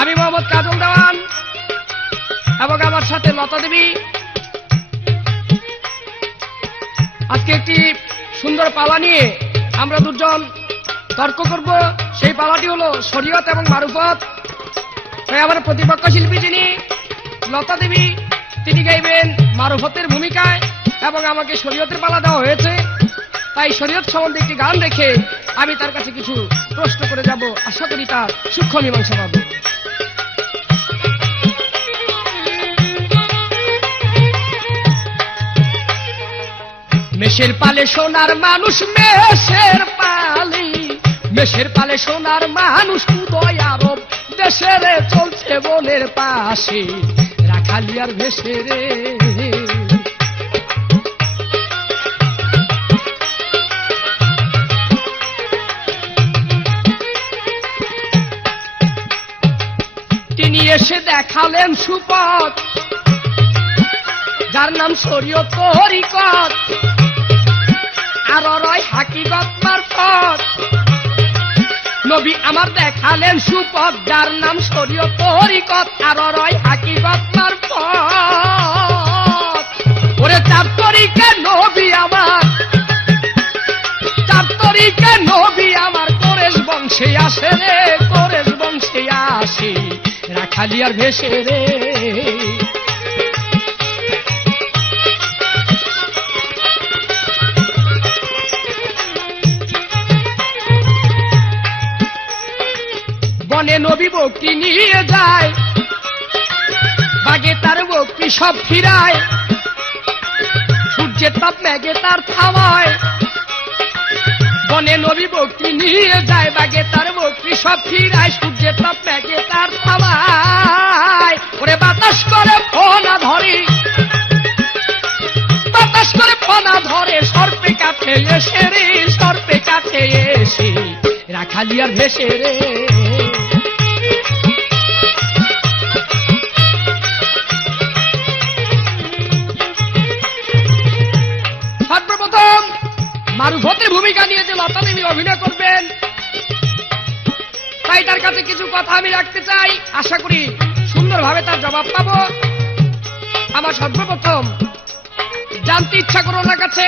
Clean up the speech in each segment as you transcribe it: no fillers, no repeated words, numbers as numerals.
আমি মোহাম্মদ কাজল দেওয়ান এবং আমার সাথে লতা দেবী আজকে একটি সুন্দর পালা নিয়ে আমরা দুজন তর্ক করব। সেই পালাটি হলো শরীয়ত এবং মারুফত। তাই আমার প্রতিপক্ষ শিল্পী যিনি লতা দেবী, তিনি গাইবেন মারুফতের ভূমিকায় এবং আমাকে শরীয়তের পালা দেওয়া হয়েছে। তাই শরীয়ত সম্বন্ধে একটি গান রেখে আমি তার কাছে কিছু প্রশ্ন করে যাব, আশা করি তার সূক্ষ্ম মীমাংসা পাবো। মেষের পালে সোনার মানুষ, মেষের পালে সোনার মানুষ, উদয় আরব দেশের চলছে বনের পাশে রাখালিয়ার ভেসে রে। তিনি এসে দেখালেন সুপথ, যার নাম শরীয়ত তরিকত, আর রয় হাকিকত মারফত। নবী আমার দেখালেন সুপথ, যার নাম শরীয়ত তরিকত, আর রয় হাকিকত মারফত। ওরে চার তরিকা নবী আমার, চার তরিকা নবী আমার, কোরেশ বংশে আসে রে, কোরেশ বংশে আসে রাখালিয়ার ভেসে রে। বনে নবী বকরি নিয়ে যায়, বাগে তার বকরি সব ফিরায়, সূর্যের তাপ মেঘে তার থামায়। বনে নবী বকরি নিয়ে যায়, বাগে তার বকরি সব ফিরায়, সূর্যের তাপ মেঘে তার থামায়। ওরে বাতাস করে ফোনা ধরে, বাতাস করে ফোনা ধরে, সর্পে কাছে এসে রে, সর্পে কাছে এসে রাখালিয়ার ভেসে রে। সর্বপ্রথম মারুফতের ভূমিকা নিয়ে যে লতা দেবী অভিনয় করবেন, তাই তার কাছে কিছু কথা আমি রাখতে চাই, আশা করি সুন্দরভাবে তার জবাব পাব। আমার সর্বপ্রথম জানতে ইচ্ছা করো না কাছে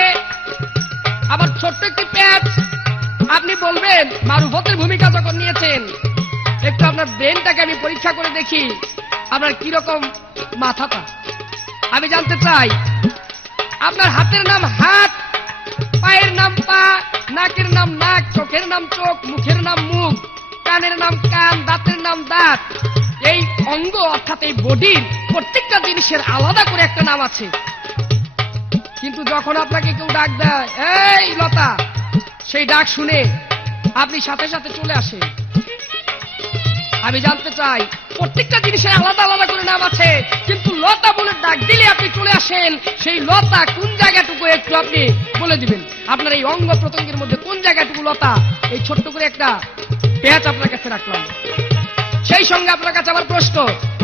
আবার ছোট্ট একটি প্যাচ, আপনি বলবেন মারুফতের ভূমিকা যখন নিয়েছেন, একটু আপনার ব্রেনটাকে আমি পরীক্ষা করে দেখি আপনার কিরকম মাথাটা। আমি জানতে চাই আপনার হাতের নাম হাত, পায়ের নাম পা, নাকের নাম নাক, চোখের নাম চোখ, মুখের নাম মুখ, কানের নাম কান, দাঁতের নাম দাঁত। এই অঙ্গ অর্থাৎ এই বডির প্রত্যেকটা জিনিসের আলাদা করে একটা নাম আছে। কিন্তু যখন আপনাকে কেউ ডাক দেয় এই লতা, সেই ডাক শুনে আপনি সাথে সাথে চলে আসেন। আমি জানতে চাই প্রত্যেকটা জিনিসের আলাদা আলাদা করে নাম আছে, কিন্তু লতা বলে ডাক দিলে আপনি চলে আসেন। সেই লতা কোন জায়গাটুকু একটু আপনি বলে দিবেন। আপনার এই অঙ্গ প্রত্যঙ্গের মধ্যে কোন জায়গাটুকু লতা, এই ছোট্ট করে একটা পেঁয়াজ আপনার কাছে রাখলাম। সেই সঙ্গে আপনার কাছে আমার প্রশ্ন,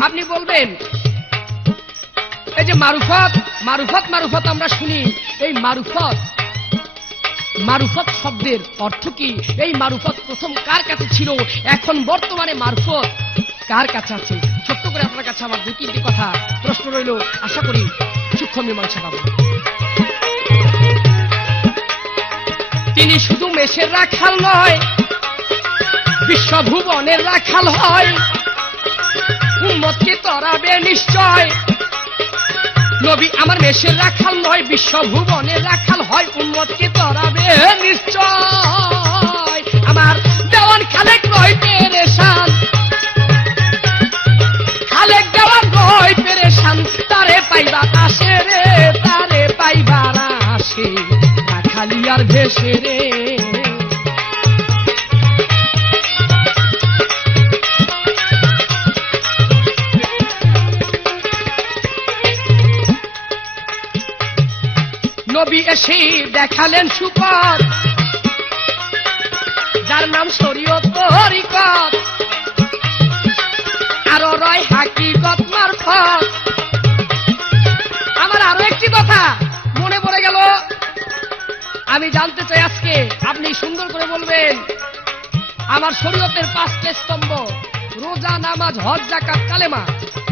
আপনি বলবেন এই যে মারুফত মারুফত মারুফত আমরা শুনি, এই মারুফত মারুফত শব্দের অর্থ কি? এই মারুফত প্রথম কার কাছে ছিল, এখন বর্তমানে মারুফত কার কাছে আছে? ছোট্ট করে আপনার কাছে আমার দুই তিনটি কথা প্রশ্ন রইল, আশা করি সূক্ষ্ম মীমাংসা পাবো। তিনি শুধু মেষের রাখাল নয়, বিশ্বভুবনের রাখাল হয়, উম্মতকে তরাবে নিশ্চয়। নবী আমার মেষের রাখাল নয়, বিশ্বভুবনের রাখাল হয়, উম্মতকে তরাবে নিশ্চয়। আমার দেওয়ান খালেক নয় পেরেশান, খালেক দেওয়ান নয় পেরেশান, তারে পাইবার আসে রে, তারে পাইবার আসে রাখালিয়ার ভেসে রে। নবী এসে দেখালেন সুপথ, যার নাম শরীয়ত তরিকত, আর রয় হাকিকত মারফত। আমার আরো একটি কথা মনে পড়ে গেল, আমি জানতে চাই আজকে আপনি সুন্দর করে বলবেন আমার শরীয়তের 5টি স্তম্ভ রোজা, নামাজ, হজ, যাকাত, কালেমা,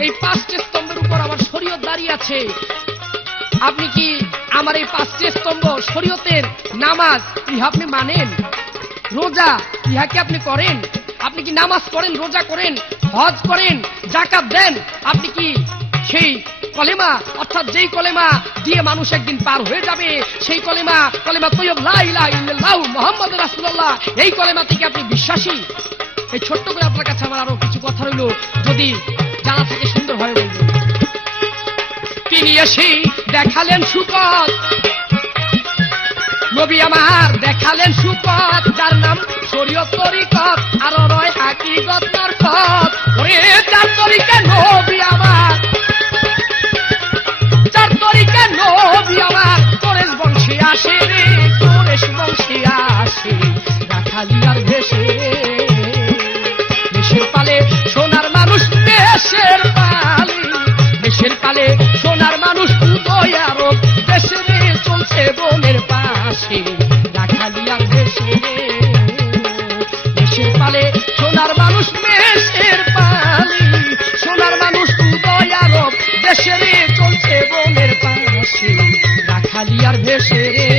এই 5টি স্তম্ভের উপর আমার শরীয়ত দাঁড়িয়ে আছে। আপনি কি আমার এই 5টি স্তম্ভ শরীয়তের নামাজ ইহা আপনি মানেন? রোজা ইহা কি আপনি করেন? আপনি কি নামাজ পড়েন, রোজা করেন, হজ করেন, যাকাত দেন? আপনি কি সেই কলেমা, অর্থাৎ যেই কলেমা দিয়ে মানুষ একদিন পার হয়ে যাবে, সেই কলেমা তৈয়ব লা ইলাহা ইল্লাল্লাহু মুহাম্মাদুর রাসূলুল্লাহ, এই কলেমা থেকে আপনি বিশ্বাসী? এই ছোট্ট করে আপনার কাছে আমার আরো কিছু কথা রইল, যদি জানা থাকে সুন্দরভাবে বলবেন। তিনি এসে দেখালেন সুপথ, নবী আমার দেখালেন সুপথ, যার নাম শরীয়ত তরিকত, আর রয় হাকিকত মারফত। ওরে যার তরিকা নবী আমার, যার তরিকা নবী আমার, কোরেশ বংশে আসে রে, কোরেশ বংশে আসে, রাখালিয়ার ভেসে, দেশের পালে সোনার মানুষ, দেশের পালে, দেশের পালে সোনার মানুষ, উদয় আরব দেশে রে, চলছে বনের পাশে, রাখালিয়ার ভেসে, দেশের পালে সোনার মানুষ, দেশের পালে সোনার মানুষ, উদয় আরব দেশে রে, চলছে বনের পাশে, রাখালিয়ার ভেসে রে।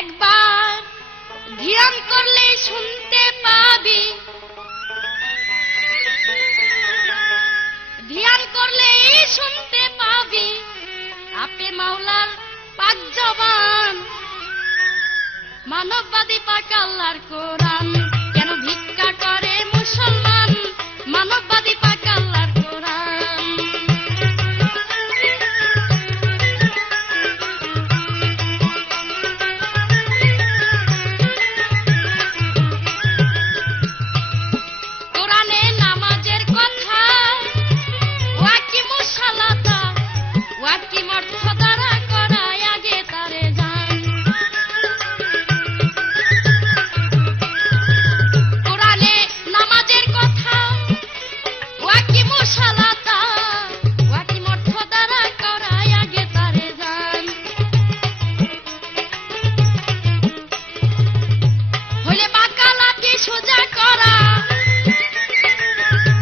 একবার ধ্যান করলে শুনতে পাবি, ধ্যান করলে শুনতে পাবি, আপে মাওলার পাক জবান, মানববাদী পাক আল্লাহর কোরআন। কেন ভিক্ষা করে মুসলমান, মানববাদী পাক আল্লাহর কোরআন। কোরআনে নামাজের কথা, ওয়াকি মুসালাতা, ওয়াকি অর্থ দ্বারা করায় আগে তারে জান। কোরআনে নামাজের কথা, ওয়াকি মুসালাতা, ওয়াকি অর্থ দ্বারা করায় আগে তারে জান। হইলে বাকালাটি সোজা করা,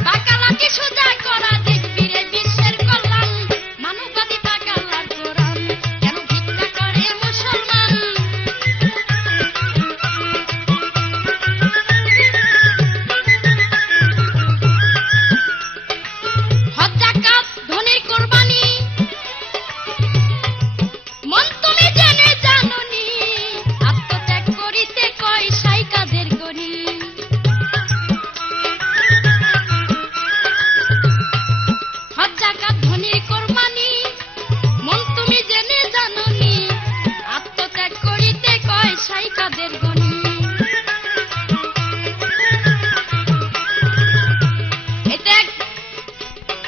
বাকালাটি সোজা করা, দেখবি রে বিশ্বের কল্যাণ, মানববাদী পাক আল্লাহর কোরআন। কেন ভিক্ষা করে মুসলমান, হজ যাকাত ধনীর কোরবানি, মন তুমি জেনে জাননি, আত্মত্যাগ করিতে কয় সাই কাজের গনি। হজ যাকাত ধনীর কোরবানি, মন তুমি জেনে জাননি, আত্মত্যাগ করিতে কয় সাই কাজের গনি।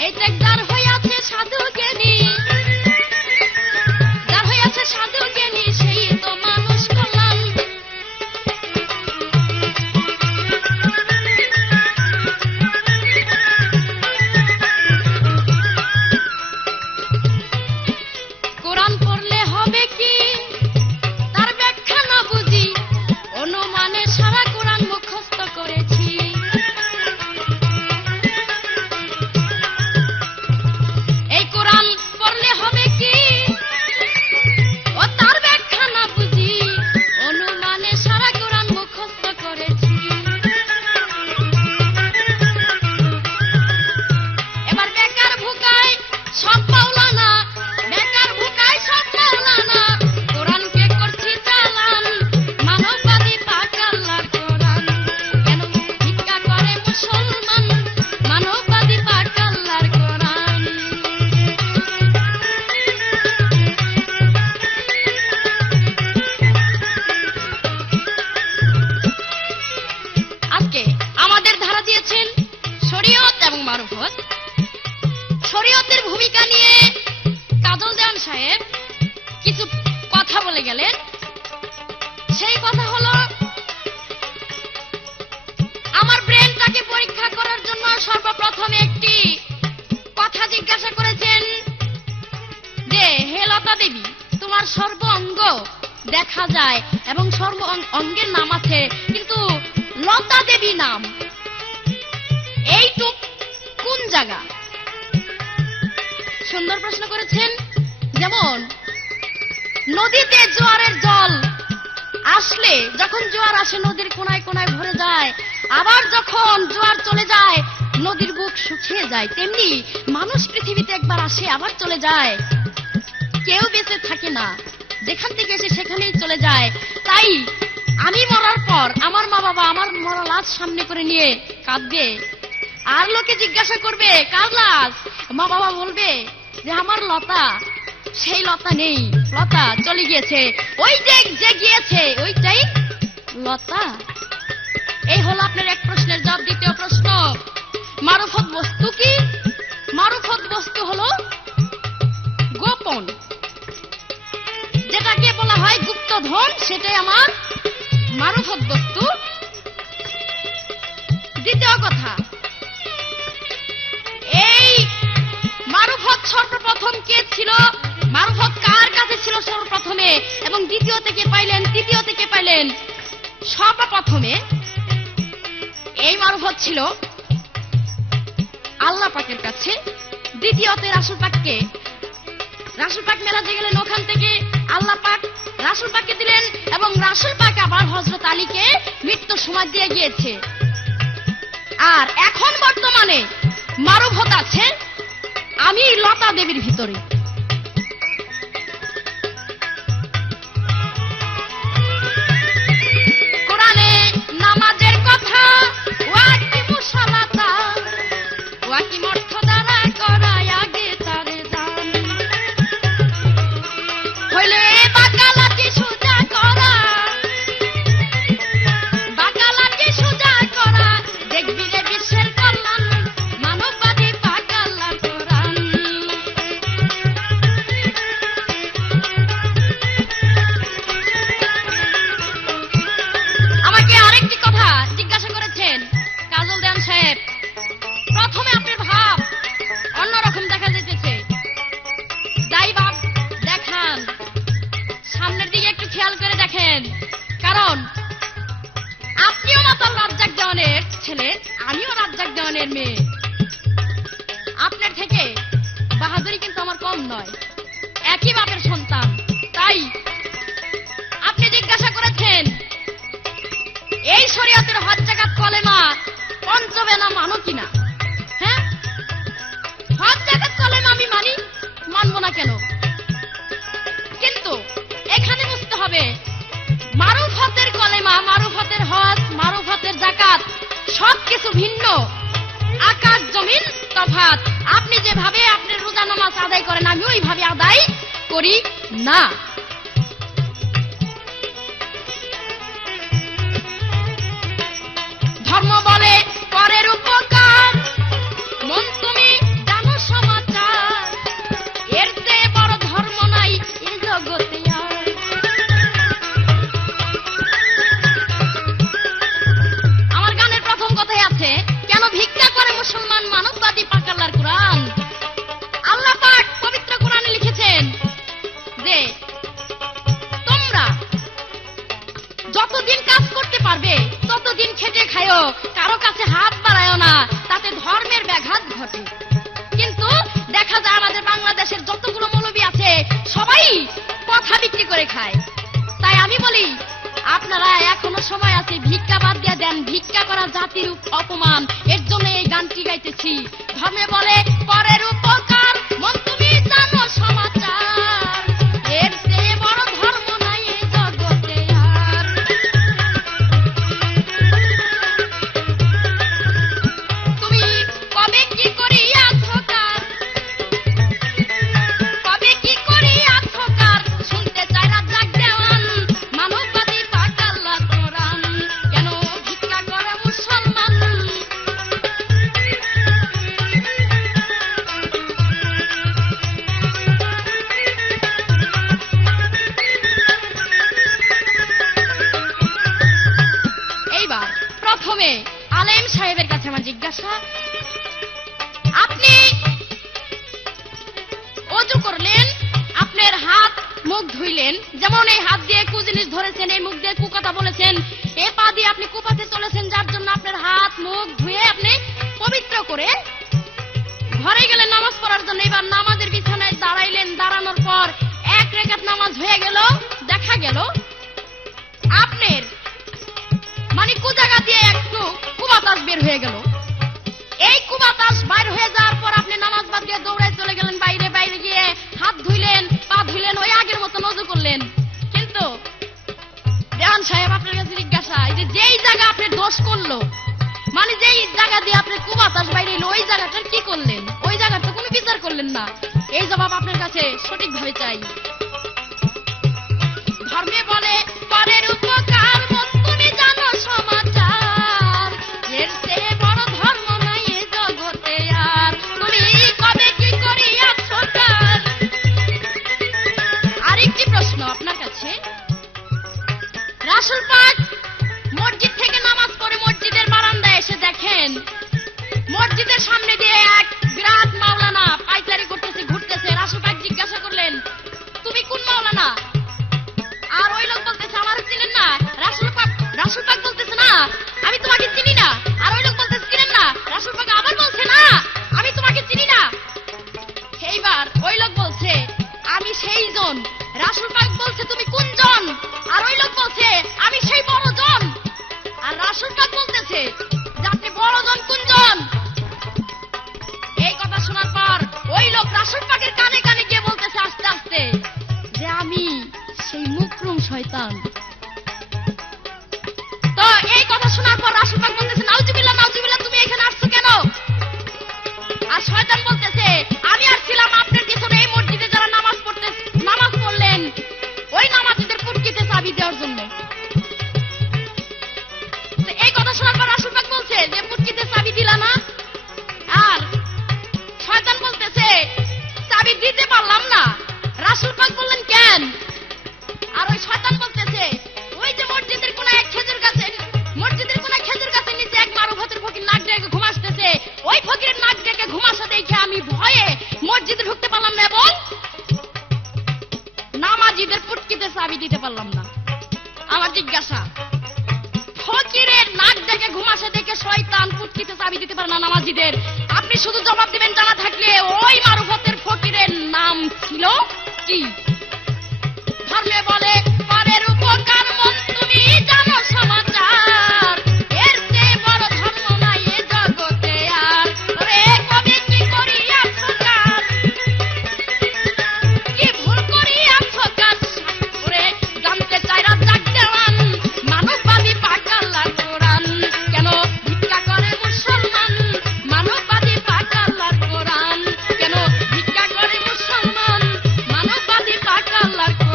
এই ত্যাগ যার হইয়াছে সাধু জ্ঞানী, যার হইয়াছে সাধু জ্ঞানী, সেই তো মানুষ কল্যাণ। কোরআন পড়লে হবে কি, তার ব্যাখ্যা না বুঝি, অনুমানে সারা কোরআন মুখস্থ করেছি। এই কোরআন পড়লে হবে কি, ও তার ব্যাখ্যা না বুঝি, অনুমানে সারা কোরআন মুখস্থ করেছি। এবার বেকার ভুকায় সব মাওলানা, বেকার ভুকায় সব মাওলানা, কোরআনকে করছি চালান, মানববাদী পাক আল্লাহর কোরআন। কেন ভিক্ষা করে মুসলমান, মানববাদী পাক আল্লাহর কোরআন। আজকে আমাদের ধারা দিয়েছেন শরীয়ত এবং মারফত। শরীয়তের ভূমিকা নিয়ে কাজল দেওয়ান সাহেব কিছু কথা বলে গেলেন। সেই কথা হলো, আমার ব্রেনটাকে পরীক্ষা করার জন্য সর্বপ্রথম একটি কথা জিজ্ঞাসা করেছেন যে, হে লতা দেবী, তোমার সর্ব অঙ্গ দেখা যায় এবং সর্ব অঙ্গের নাম আছে, কিন্তু লতা দেবী নাম এইটুক কোন জায়গা? সুন্দর প্রশ্ন করেছেন। যেমন নদীতে জোয়ারের জল আসলে, যখন জোয়ার আসে নদীর কোনায় কোনায় ভরে যায়, আবার যখন জোয়ার চলে যায় নদীর বুক শুকিয়ে যায়, তেমনি মানুষ পৃথিবীতে একবার আসে আবার চলে যায়, কেউ বেঁচে থাকে না, যেখান থেকে এসে সেখানেই চলে যায়। তাই আমি মরার পর আমার মা বাবা আমার মরা লাশ সামনে করে নিয়ে কাঁদবে, আর লোকে জিজ্ঞাসা করবে কার লাশ? মা বাবা বলবে যে আমার লতা। সেই লতা নেই, লতা চলে গিয়েছে, ওই যে গিয়েছে ওইটাই লতা। এই হলো আপনার এক প্রশ্নের জবাব। দ্বিতীয় প্রশ্ন, মারুফত বস্তু কি? মারুফত বস্তু হলো গোপন, যেটাকে বলা হয় গুপ্তধন, সেটাই আমার মারুফত বস্তু। দ্বিতীয় কথা, এই মারুফত সর্বপ্রথম কে ছিল? মারুফত কার কাছে ছিল সর্বপ্রথমে, এবং দ্বিতীয় থেকে পাইলেন, তৃতীয় থেকে পাইলেন? সর্বপ্রথমে এই মারুফত ছিল আল্লাহ পাকের কাছে, দ্বিতীয়তে রাসূল পাককে, রাসূল পাক মেরাজে গেলেন, ওখান থেকে আল্লাহ পাক রাসূল পাককে দিলেন, এবং রাসূল পাক আবার হযরত আলীকে মৃত্যুর সময় দিয়ে গিয়েছে। আর এখন বর্তমানে মারুফত আছে আমি লতা দেবীর ভিতরে। কোরআনে নামাজের কথা, ওয়াকিমুস সালাতা, ওয়াকিম অর্থ দ্বারা করায় আগে তারে জান, হইলে বাকালাটি সোজা করা, বাকালাটি সোজা করা, দেখবি রে বিশ্বের কল্যাণ, মানববাদী পাক আল্লাহর কোরআন। আমাকে আরেকটি কথা জিজ্ঞাসা করেছেন কাজল দেওয়ান সাহেব। প্রথমে আপনার ভাব অন্যরকম দেখা যেতেছে, যাই ভাব দেখান সামনের দিকে একটু খেয়াল করে দেখেন, কারণ আপনিও মাতাল রাজ্জাক দেওয়ানের ছেলে, আমিও রাজ্জাক দেওয়ানের মেয়ে। আপনার থেকে বাহাদুরি কিন্তু আমার কম নয়, একই বাপের সন্তান। তাই আপনি জিজ্ঞাসা করেছেন এই শরীয়তের হজ জাকাত কলেমা পঞ্চবেনা মানো কিনা? হ্যাঁ, হজ জাকাত কলেমা আমি মানি, মানবো না কেন? কিন্তু এখানে বুঝতে হবে মারুফতের কলেমা, মারুফতের হজ, মারুফতের জাকাত সবকিছু ভিন্ন, আকাশ জমিন তফাৎ। আপনি যেভাবে আপনার রোজা নামাজ আদায় করেন আমি ওইভাবে আদায় করি না। ধর্ম বলে পরের উপকার, মন তুমি জানো সমাচার, এর চেয়ে বড় ধর্ম নাই এই জগতে আর। আমার গানের প্রথম কথাই আছে, কেন ভিক্ষা করে মুসলমান, মানববাদী পাক আল্লাহর কোরআন। আল্লাহ পাক পবিত্র কোরআনে লিখেছেন যে তোমরা যতদিন কাজ করতে পারবে ততদিন খেটে খায়ো, কারো কাছে হাত বাড়ায়ো না, তাতে ধর্মের ব্যাঘাত ঘটে। কিন্তু দেখা যায় আমাদের বাংলাদেশের যতগুলো মৌলবী আছে সবাই কথা বিক্রি করে খায়। তাই আমি বলি আপনারা এখনো সময় আছে, ভিক্ষা বাদ দিয়ে দেন, ভিক্ষা করা জাতির অপমান, এর জন্য এই গানটি গাইতেছি। ধর্মে বলে পরের উপকার, মন তুমি জানো সমাচার, এর চেয়ে বড় ধর্ম নাই এই জগতে আর। তুমি কবে কি করিয়াছো কার, কবে কি করিয়াছো কার, শুনতে চাই রাজ্জাক দেওয়ান, মানববাদী পাক আল্লাহর কোরআন। কেন ভিক্ষা করে মুসলমান, এইবার প্রথমে আলেম সাহেবের কাছে আমার জিজ্ঞাসা, আপনি অজু করলেন, আপনার হাত মুখ ধুইলেন, যেমন এই হাত দিয়ে কু জিনিস ধরেছেন, এই মুখ দিয়ে কু কথা বলেছেন, এই পা দিয়ে আপনি কুপাতে চলেছেন, যার জন্য আপনার হাত মুখ ধুয়ে আপনি পবিত্র করে ঘরে গেলেন নামাজ পড়ার জন্য। এবার নামাজের বিছানায় দাঁড়াইলেন, দাঁড়ানোর পর এক রেখাত নামাজ হয়ে গেল, দেখা গেল আপনার মানে কুজাগা দিয়ে একটু কুবাতাস বের হয়ে গেল। এই কুবাতাস বাইর হয়ে যাওয়ার পর আপনি নামাজ বাদ দিয়ে দৌড়ায় চলে গেলেন বাইরে, বাইরে গিয়ে হাত ধুইলেন, পা ধুইলেন, ওই আগের মতো নজু করলেন। কিন্তু দেওয়ান সাহেব আপনার কাছে জিজ্ঞাসা, এই যে যেই জায়গা আপনি দোষ করলো, মানে যেই জায়গা দিয়ে আপনি কুবাতাস বাইরে এলো, ওই জায়গাটার কি করলেন? ওই জায়গাটা কোনো বিচার করলেন না। এই জবাব আপনার কাছে সঠিকভাবে চাই। ধর্মে বলে পরের উপকার মন তুমি জানো সমাচার, এর চেয়ে বড় ধর্ম নাই এ জগতে আর, তুমি কবে কি করিয়াছ কার। আরেকটি প্রশ্ন আপনার কাছে, রাসূল পাক মসজিদ থেকে নামাজ পড়ে মসজিদের বারান্দায় এসে দেখেন মসজিদের সামনে দিয়ে এক বিরাট মাওলানা পাইচারি করতেছে, ঘুরতেছে। রাসূল পাক জিজ্ঞাসা করলেন, তুমি কোন মাওলানা? আর ওই লোক বলতেছে, আমার চিনেন না। রাসূল পাক বলতেছে, না আমি তোমাকে চিনি না। আর ওই লোক বলতেছে, চিনেন না। রাসূল পাক আবার বলছে, না আমি তোমাকে চিনি না। এইবার ওই লোক বলছে, আমি সেই জন। রাসূল পাক বলছে, তুমি কোন জন? আর ওই লোক বলছে, আমি সেই বড় জন। আর রাসূল পাক বলতেছে যে আপনি বড় জন কোন জন? এই কথা শোনার পর ওই লোক রাসূল পাকের কানে কানে গিয়ে বলতেছে আস্তে আস্তে যে আমি সেই মুকরুম শয়তান। তো এই কথা শোনার পর রাসূল পাক বলতেছে, নাউজুবিল্লাহ নাউজুবিল্লাহ, তুমি এখানে আসছো কেন? আর শয়তান বলতেছে, আমি আসছিলাম আপনার পিছনে এই মসজিদে যারা নামাজ পড়লেন ওই নামাজীদের পুটকিতে চাবি দেওয়ার জন্য। তো এই কথা শোনার পর রাসূল পাক বলছে যে পুটকিতে চাবি দিলা না? আর শয়তান বলতেছে, চাবি দিতে পারলাম না। রাসূল পাক বললেন, কেন? আর ওই শয়তান বলতেছে, ওই যে মসজিদের কোনায় খেজুর গাছের নিচে এক মারুফতের ফকির নাক ডেকে ঘুমাসতেছে, ওই ফকিরের নাক ডেকে ঘুমাসা দেখে আমি ভয়ে মসজিদে ঢুকতে পারলাম না এবং নামাজীদের পুটকিতে চাবি দিতে পারলাম না। আমার জিজ্ঞাসা, ফকিরের নাক ডেকে ঘুমাসা দেখে শয়তান পুটকিতে চাবি দিতে পারে না নামাজীদের, আপনি শুধু জবাব দিবেন জানা থাকলে ওই মারুফতের ফকিরের নাম ছিল কি? ধর্মে বলে পরের উপকার মন তুমি জানো সমাচার, এর চেয়ে বড় ধর্ম নাই এ জগতে আর, ওরে কবে কি করিয়াছ কাজ, কি ভুল করিয়াছ কাজ, ওরে জানতে চাই রাজ্জাক দেওয়ান মানববাদী পাক আল্লাহর কোরআন, কেন ভিক্ষা করে মুসলমান মানববাদী পাক আল্লাহর কোরআন, কেন ভিক্ষা করে মুসলমান মানববাদী পাক আল্লাহর কোরআন।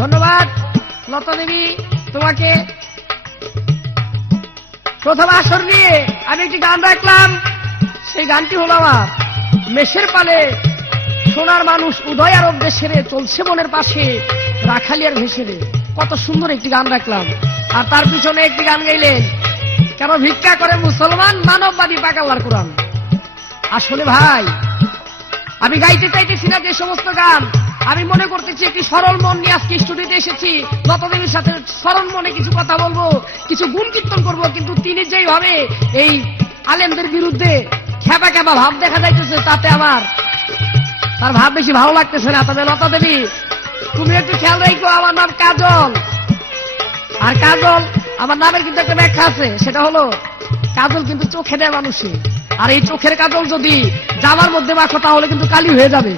ধন্যবাদ লতা দেবী তোমাকে। প্রথম আসর নিয়ে আমি একটি গান রাখলাম, সেই গানটি হলো আমার মেষের পালে সোনার মানুষ উদয় আরব দেশেরে চলছে বনের পাশে রাখালিয়ার ভেসেরে। কত সুন্দর একটি গান রাখলাম। আর তার পিছনে একটি গান গাইলেন, কেন ভিক্ষা করে মুসলমান মানববাদী পাক আল্লাহর কোরআন। আসলে ভাই আমি গাইতে চাইতেছি না যে সমস্ত গান, আমি মনে করতেছি একটি সরল মন নিয়ে আজকে স্টুডিওতে এসেছি, লতা দেবীর সাথে সরল মনে কিছু কথা বলবো, কিছু গুণ কীর্তন করবো। কিন্তু তিনি যেই ভাবে এই আলেমদের বিরুদ্ধে খেপা খেপা ভাব দেখা যাইতেছে, তাতে আমার তার ভাব বেশি ভালো লাগতেছে না। তবে লতা দেবী তুমি একটু খেয়াল রাখো, আমার নাম কাজল। আর কাজল আমার নামের কিন্তু একটা ব্যাখ্যা আছে, সেটা হলো কাজল কিন্তু চোখে দেয় মানুষে। আর এই চোখের কাজল যদি জামার মধ্যে মাখো তাহলে কিন্তু কালি হয়ে যাবে।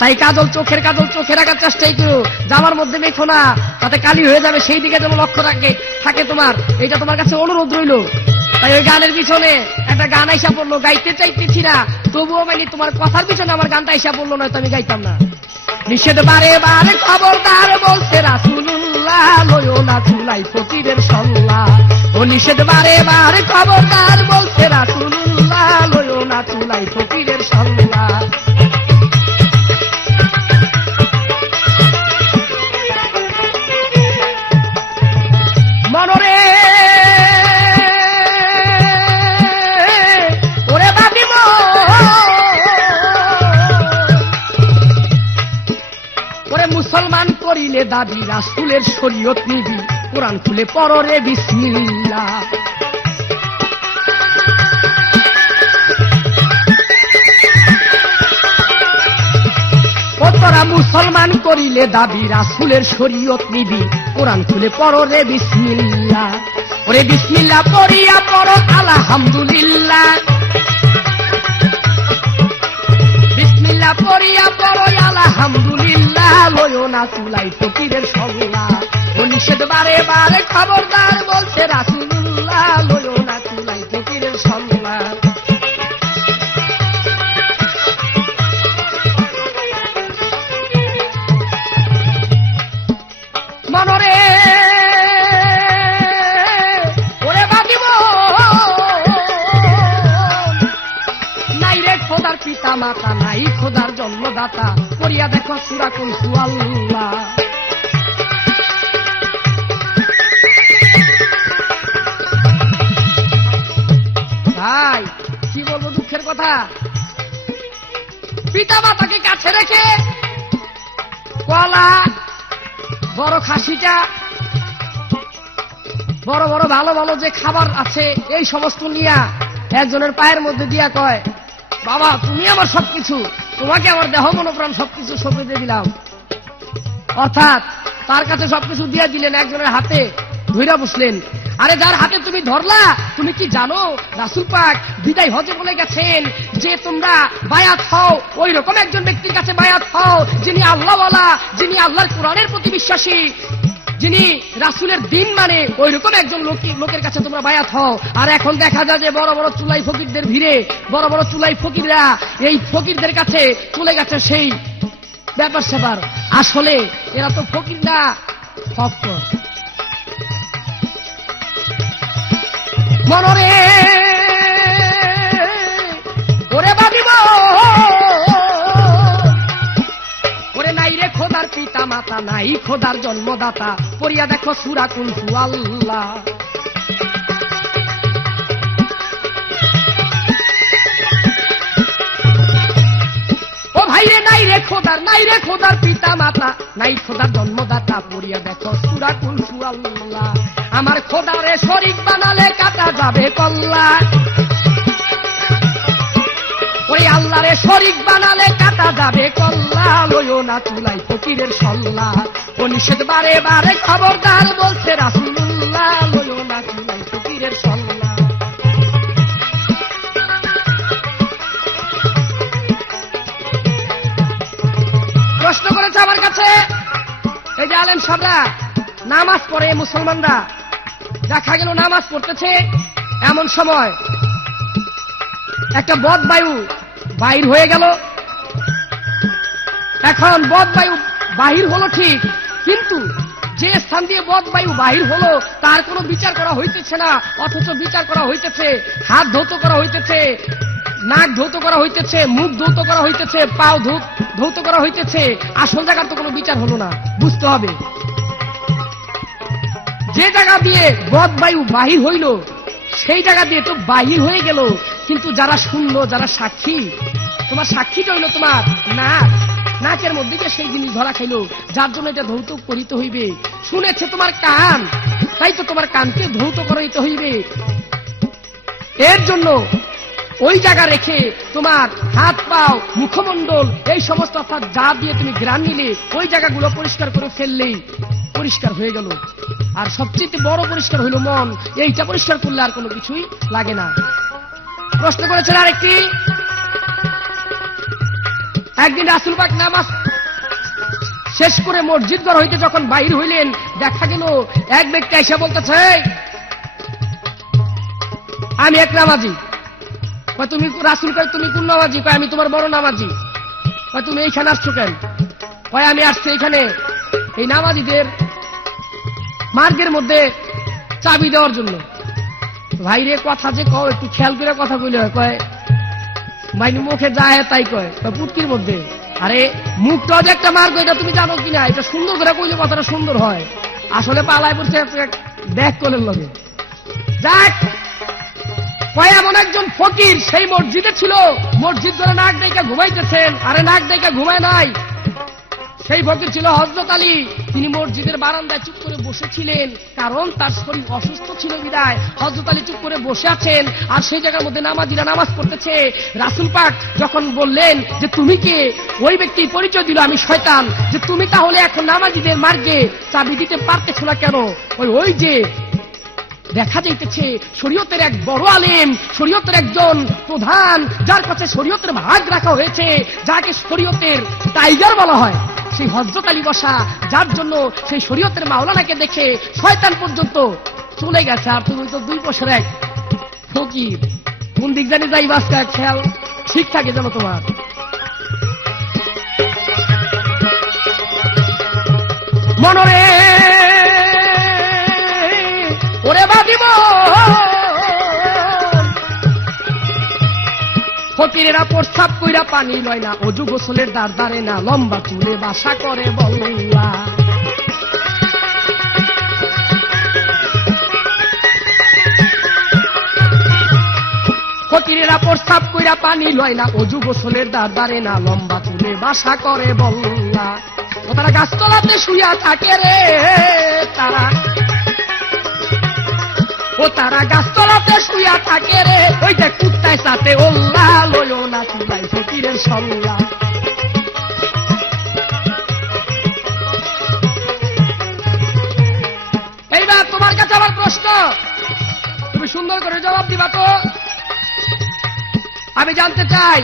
তাই কাজল চোখের চোখে রাখার চেষ্টাই করো, জামার মধ্যে মেখো না, তাতে কালি হয়ে যাবে। সেই দিকে যেন লক্ষ্য থাকে তোমার, এটা তোমার কাছে অনুরোধ রইল। তাই ওই গানের পিছনে একটা গান আইসা পড়লো, গাইতে চাইতেছি না, তবুও মানে তোমার কথার পিছনে আমার গানটা আইসা পড়লো, নয়তো আমি গাইতাম না। নিষেধ বারে বারে খবরদার বলছে রাসূলুল্লাহ, লয়ো না চুলাই ফকিরের সল্লা। ও নিষেধ বারে বারে খবরদার বলছে রাসূলুল্লাহ, লয়ো না চুলাই ফকিরের সল্লা। ওরে মুসলমান করিলে দাবি রাসূলের শরীয়ত নিবি, কোরআন খুলে পড়ো রে বিসমিল্লাহ। ও তোরা মুসলমান করিলে দাবি রাসূলের শরীয়ত নিবি, কোরআন খুলে পড়ো রে বিসমিল্লাহ। ওরে বিসমিল্লাহ পড়িয়া পড়ো আলহামদুলিল্লাহ, বিসমিল্লাহ পড়িয়া পড়ো আলহামদুলিল্লাহ। লয়ো না চুলাই ফকিরের সংজ্ঞা, ও নিষেধ বারে বারে খবরদার বলছে রাসূলুল্লাহ। লয়ো না চুলাই ফকিরের সংজ্ঞা। মনরে ওরে বাদিব নাই রে খোদার পিতা মাতা, নাই খোদার জন্মদাতা, পড়িয়া দেখো সূরা কুল আল্লাহ। ভাই কি বলবো দুঃখের কথা, পিতা মাতাকে কাছে রেখে কলা বড় খাসিটা, বড় বড় ভালো ভালো যে খাবার আছে এই সমস্ত নিয়া একজনের পায়ের মধ্যে দিয়া কয়, বাবা তুমি আমার সবকিছু, তোমাকে আমার দেহ মনোপ্রাণ সবকিছু সঁপে দিয়ে দিলাম। অর্থাৎ তার কাছে সবকিছু দিয়ে দিলেন, একজনের হাতে ধইরা বসলেন। আরে যার হাতে তুমি ধরলা, তুমি কি জানো রাসূল পাক বিদায় হজে বলে গেছেন যে তোমরা বায়াত হও, ওই রকম একজন ব্যক্তির কাছে বায়াত হও যিনি আল্লাহওয়ালা, যিনি আল্লাহর কোরআনের প্রতি বিশ্বাসী, যিনি রাসূলের দিন মানে, ওই রকম একজন লোকের কাছে তোমরা বায়াত হও। আর এখন দেখা যায় যে বড় বড় চুলাই ফকিরদের ভিড়ে বড় বড় চুলাই ফকিররা এই ফকিরদের কাছে চলে গেছে সেই ব্যাপার স্যাপার। আসলে এরা তো ফকির না, ফকর। মনরে ওরে বাদিব ওরে নাই রে খোদার পিতা মাতা, নাই খোদার জন্মদাতা, পড়িয়া দেখো সূরা কুল আল্লাহ। ও ভাই রে নাই রে খোদার পিতা মাতা, নাই খোদার জন্মদাতা, পড়িয়া দেখো সূরা কুল আল্লাহ। আমার খোদারে শরীক বানালে কাটা যাবে কল্লা, ওই আল্লাহরে শরীক বানালে কাটা যাবে কল্লা। লয়ো না চুলাই ফকিরের সল্লা, ও নিষেধ বারে বারে খবরদার বলছে রাসূলুল্লাহ। লয়ো না চুলাই ফকিরের সল্লা। প্রশ্ন করেছে আমার কাছে, এই যে আলেম সাহেবরা নামাজ পড়ে মুসলমানরা, দেখা গেল নামাজ পড়তেছে, এমন সময় একটা বদ বায়ু বাহির হয়ে গেল। এখন বদ বায়ু বাহির হলো ঠিক, কিন্তু যে স্থান দিয়ে বদ বায়ু বাহির হলো তার কোনো বিচার করা হইতেছে না, অথচ বিচার করা হইতেছে, হাত ধৌত করা হইতেছে, নাক ধৌত করা হইতেছে, মুখ ধৌত করা হইতেছে, পাও ধৌত করা হইতেছে। আসল জায়গার তো কোনো বিচার হলো না। বুঝতে হবে যে জায়গা দিয়ে বদ বায়ু বাহির হইল সেই জায়গা দিয়ে তো বাহির হয়ে গেল, কিন্তু যারা শুনলো, যারা সাক্ষী, তোমার সাক্ষীটা হইল তোমার নাক, নাকের মধ্যে যে সেই জিনিস ধরা খাইল, যার জন্য এটা ধৌত করিতে হইবে। শুনেছে তোমার কান, তাই তো তোমার কানকে ধৌত করাইতে হইবে। এর জন্য ওই জায়গা রেখে তোমার হাত পাও, মুখমণ্ডল, এই সমস্ত অর্থাৎ যা দিয়ে তুমি ঘ্রাণ নিলে ওই জায়গাগুলো পরিষ্কার করে ফেললেই পরিষ্কার হয়ে গেল। আর সবচেয়ে বড় পরিষ্কার হইল মন, এইটা পরিষ্কার করলে আর কোনো কিছুই লাগে না। প্রশ্ন করেছেন আরেকটি, একদিন রাসূল পাক নামাজ শেষ করে মসজিদ ঘর হইতে যখন বাইর হইলেন, দেখা গেল এক ব্যক্তি এসে বলতেছে, আমি এক নামাজি। তুমি রাসূল কয় তুমি কোন নামাজি? কয় আমি তোমার বড় নামাজি। কয় তুমি এইখানে আসছো কেন? কয় আমি আসছি এখানে এই নামাজিদের মার্গের মধ্যে চাবি দেওয়ার জন্য। ভাইরে কথা যে কও একটু খেয়াল করে কথা কইলে হয়। কয় মাইনি মুখে যায় তাই কয়, পুটকির মধ্যে। আরে মুখটাও যে একটা মার্গ, এটা তুমি জানো কিনা? এটা সুন্দর করে কইলে কথাটা সুন্দর হয়। আসলে পালায় পড়ছে ব্যাক কলের লগে। যাক, কয় এমন একজন ফকির সেই মসজিদে ছিল, মসজিদ ধরে নাক ডাইকা ঘুমাইতেছেন। আরে নাক ডাইকা ঘুমায় নাই, সেই ফকির ছিল হযরত আলী। তিনি মসজিদের বারান্দায় চুপ করে বসেছিলেন, কারণ তার শরীর অসুস্থ ছিল বিদায়। হযরত আলী চুপ করে বসে আছেন, আর সেই জায়গার মধ্যে নামাজিরা নামাজ পড়তেছে। রাসূল পাক যখন বললেন যে তুমি কে, ওই ব্যক্তি পরিচয় দিল আমি শয়তান, যে তুমি তাহলে এখন নামাজিদের মার্গে চাবি দিতে পারতেছ না কেন? ওই যে দেখা যাইতেছে শরীয়তের এক বড় আলেম, শরীয়তের একজন প্রধান, যার কাছে শরীয়তের ভাগ রাখা হয়েছে, যাকে শরীয়তের টাইগার বলা হয়, সেই হযরত আলী বসা, যার জন্য সেই শরীয়তের মাওলানাকে দেখে শয়তান পর্যন্ত চলে গেছে। আর তুমি তো 2 বছর এক ফকির, কোন দিক জানি যাই বাসটা খেয়াল ঠিক থাকে যেন তোমার। মনরে ওরে বাদিব ফকিরেরা প্রস্তাব কইরা পানি লয় না, অজু গোসলের দ্বার দ্বারে না, লম্বা চুলে বাসা করে বল্লা। ফকিরেরা প্রস্তাব কইরা পানি লয় না, অজু গোসলের দ্বার দ্বারে না, লম্বা চুলে বাসা করে বল্লা। ও তারা গাছতলাতে শুইয়া থাকে রে, তারা গাছতলাতে শুইয়া থাকে রে, ওই যে কুত্তায় সাথে ওল্লা, লয়ো না চুলাই ফকিরের সল্লা। এইবার তোমার কাছে আমার প্রশ্ন, তুমি সুন্দর করে জবাব দিবা তো? আমি জানতে চাই,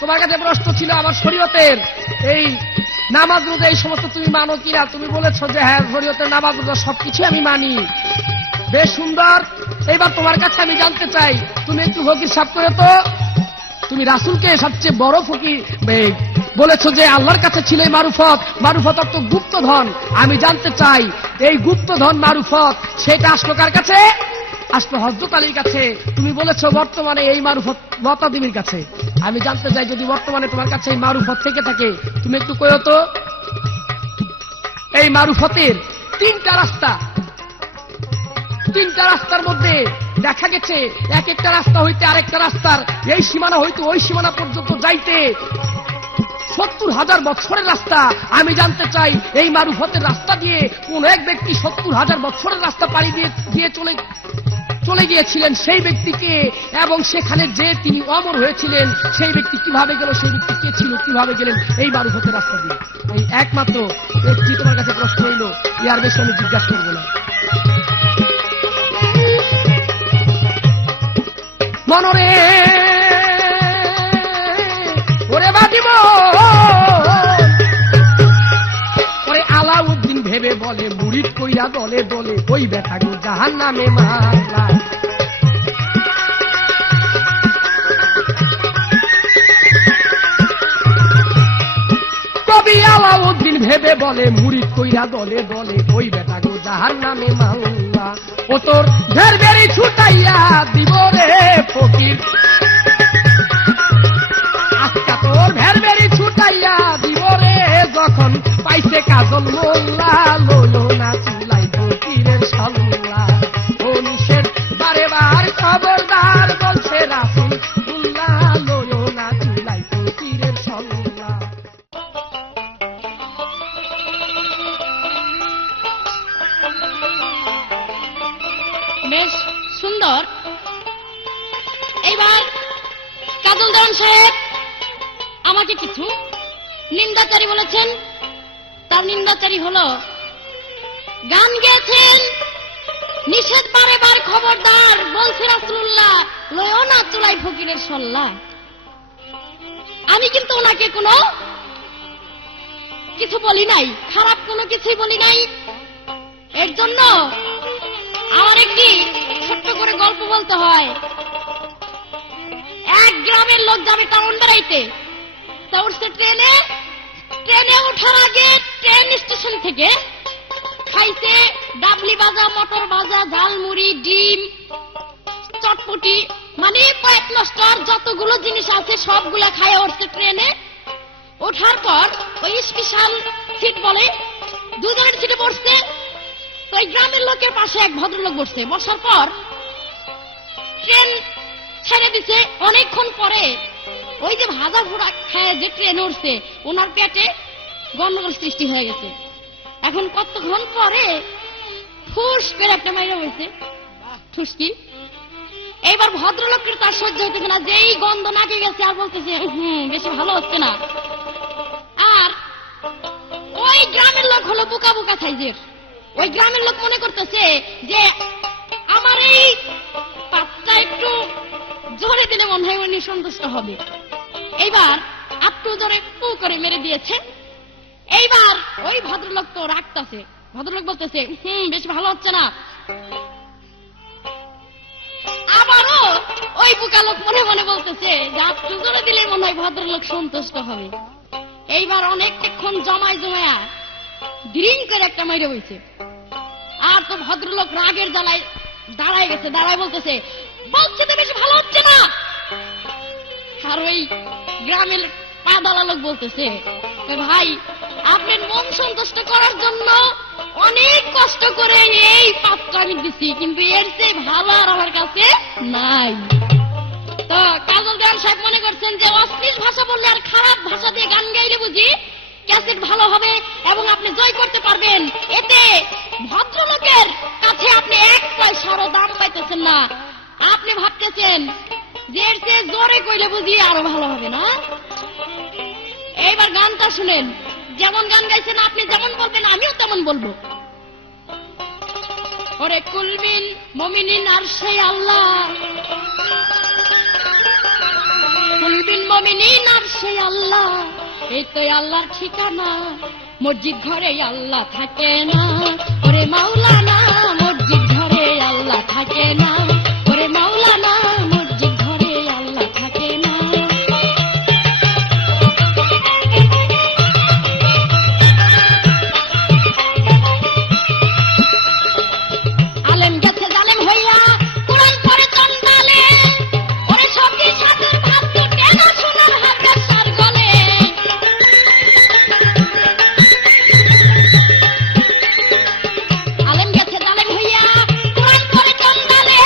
তোমার কাছে প্রশ্ন ছিল আমার শরীয়তের এই নামাজ রোজা এই সমস্ত তুমি মানো কিনা? তুমি বলেছো যে হ্যাঁ, শরীয়তের নামাজ রোজা সবকিছু আমি মানি। বেশ সুন্দর। এইবার তোমার কাছে আমি জানতে চাই, তুমি একটু ফকির সাফ করে তো। তুমি রাসূলকে সবচেয়ে বড় ফকির বলেছো, যে আল্লাহর কাছে ছিল এই মারুফত, মারুফত অর্থ গুপ্তধন। আমি জানতে চাই, এই গুপ্তধন মারুফত সেটা আসলো কার কাছে? আসলো হযরত আলীর কাছে। তুমি বলেছো বর্তমানে এই মারুফত লতাদিমির কাছে। আমি জানতে চাই, যদি বর্তমানে তোমার কাছে এই মারুফত থেকে থাকে, তুমি একটু কইও তো। এই মারুফতের 3টা রাস্তা, 3টা রাস্তার মধ্যে দেখা গেছে এক একটা রাস্তা হইতে আরেকটা রাস্তার এই সীমানা হইতে ওই সীমানা পর্যন্ত যাইতে 70,000 বছরের রাস্তা। আমি জানতে চাই, এই মারুফতের রাস্তা দিয়ে কোন এক ব্যক্তি 70,000 বছরের রাস্তা পাড়ি দিয়ে চলে গিয়েছিলেন, সেই ব্যক্তিকে, এবং সেখানে যে তিনি অমর হয়েছিলেন সেই ব্যক্তি কিভাবে গেল, সেই ব্যক্তি কে ছিল, কিভাবে গেলেন এই মারুফতের রাস্তা দিয়ে? এই একমাত্র একটি তোমার কাছে প্রশ্ন হইল, ইয়ার বেশি আমি জিজ্ঞাসা করবো না। মনরে ওরে বাদিব ওরে আলাউদ্দিন ভেবে বলে, মুরিদ কইরা দলে দলে, ওই বেটাগো জাহান্নামে মারলা। কবি আলাউদ্দিন ভেবে বলে, মুরিদ কইরা দলে দলে, ওই বেটাগো জাহান্নামে মারলা। ও তোর ঘের বেড়ি ছুটাইয়া দিব রে ফকির, আজকা তোর ঘের বেড়ি ছুটাইয়া দিব রে, যখন পাইছে কাজল মোল্লা, লইলো না চুলাই ফকিরের সল্লা। ও নিষেধ বারে বার খবরদার, বলছে রাসূলুল্লাহ, লইলো না চুলাই ফকিরের সল্লা। বেশ সুন্দর। এইবার কাজল দেওয়ান সাহেব আমাকে কিছু নিন্দাচারী বলেছেন। তার নিন্দাচারী হলো, গান গেয়েছেন, নিষেধ বারে বার খবরদার, বলছে রাসূলুল্লাহ, লয়ও না চুলাই ফকিরের সল্লা। আমি কিন্তু ওনাকে কোনো কিছু বলি নাই, খারাপ কোনো কিছুই বলি নাই। এর জন্য আমার একটি ছোট্ট করে গল্প বলতে হয়। এক গ্রামের লোক যাবে টাউন বেড়াইতে, তা উঠছে ট্রেনে। ট্রেনে ওঠার আগে ট্রেন স্টেশন থেকে খাইছে ডাবলি ভাজা, মটর ভাজা, ঝালমুড়ি, ডিম, চটপটি, মানে কয়েক নষ্টর যতগুলো জিনিস আছে সবগুলা খায় উঠছে ট্রেনে। ওঠার পর ওই স্পেশাল সিট বলে, 2 জনের সিটে বসছে। ওই গ্রামের লোকের পাশে এক ভদ্রলোক বসছে। বসার পর ট্রেন ছেড়ে দিছে। অনেকক্ষণ পরে ওই যে ভাজা ভুড়া খায় যে ট্রেন উঠছে, ওনার পেটে গন্ডগোল সৃষ্টি হয়ে গেছে। এখন কতক্ষণ পরে ফুস করে একটা মাইরা হয়েছে ঠুসকি। এইবার ভদ্রলোকের তার সহ্য হইতেছে না, যেই গন্ধ নাকে গেছে আর বলতেছে বেশি ভালো হচ্ছে না। আর ওই গ্রামের লোক হলো বুকা বুকা সাইজের। ওই গ্রামের লোক মনে করতেছে যে আমার এই পাতটা একটু জোরে দিলে মনে হয় উনি সন্তুষ্ট হবে। এইবার একটু জোরে পু করে মেরে দিয়েছে। এইবার ওই ভদ্রলোক তো রাখতেছে, ভদ্রলোক বলতেছে বেশ ভালো হচ্ছে না। আবারও ওই বুকা লোক মনে মনে বলতেছে যে একটু জোরে দিলে মনে হয় ভদ্রলোক সন্তুষ্ট হবে। এইবার অনেকক্ষণ জমায় জমায়া ড্রিং করে একটা মাইরে হয়েছে। আর তো ভদ্রলোক রাগের জ্বালায় দাঁড়ায় গেছে, দাঁড়ায় বলতেছে বলছে তো বেশি ভালো হচ্ছে না। আর ওই গ্রামের পাদালা লোক বলতেছে ভাই আপনার মন সন্তুষ্ট করার জন্য অনেক কষ্ট করে এই পাপটা আমি দিচ্ছি, কিন্তু এর চেয়ে ভালো আর আমার কাছে নাই। তো কাজল দেওয়ান সাহেব মনে করছেন যে অশ্লীল ভাষা বললে আর খারাপ ভাষা দিয়ে গান গাইলে বুঝি ক্যাসেট ভালো হবে এবং আপনি জয় করতে পারবেন। এতে ভদ্রলোকের কাছে আপনি এক পয়সারও দাম পাইতেছেন না। আপনি ভাবতেছেন যে এর চেয়ে জোরে কইলে বুঝি আরো ভালো হবে না। এইবার গানটা শুনেন, যেমন গান গাইছেন আপনি যেমন বলবেন আমিও তেমন বলবো। ওরে কুলবিন মুমিনিন আর সেই আল্লাহ, কুলবিন মুমিনিন আর সেই আল্লাহ, এই তো আল্লাহর ঠিকানা। মসজিদ ঘরে আল্লাহ থাকে না, ওরে মাওলানা মসজিদ ঘরে আল্লাহ থাকে না, ওরে মাওলানা মসজিদ ঘরে আল্লাহ থাকে না। আলেম গেছে জালেম হইয়া কোরআন পড়ে চন্দালে, ওরে সবজি সাথের ভাত তো কেন সোনার হাতের সার গলে। আলেম গেছে জালেম হইয়া কোরআন পড়ে চন্দালে,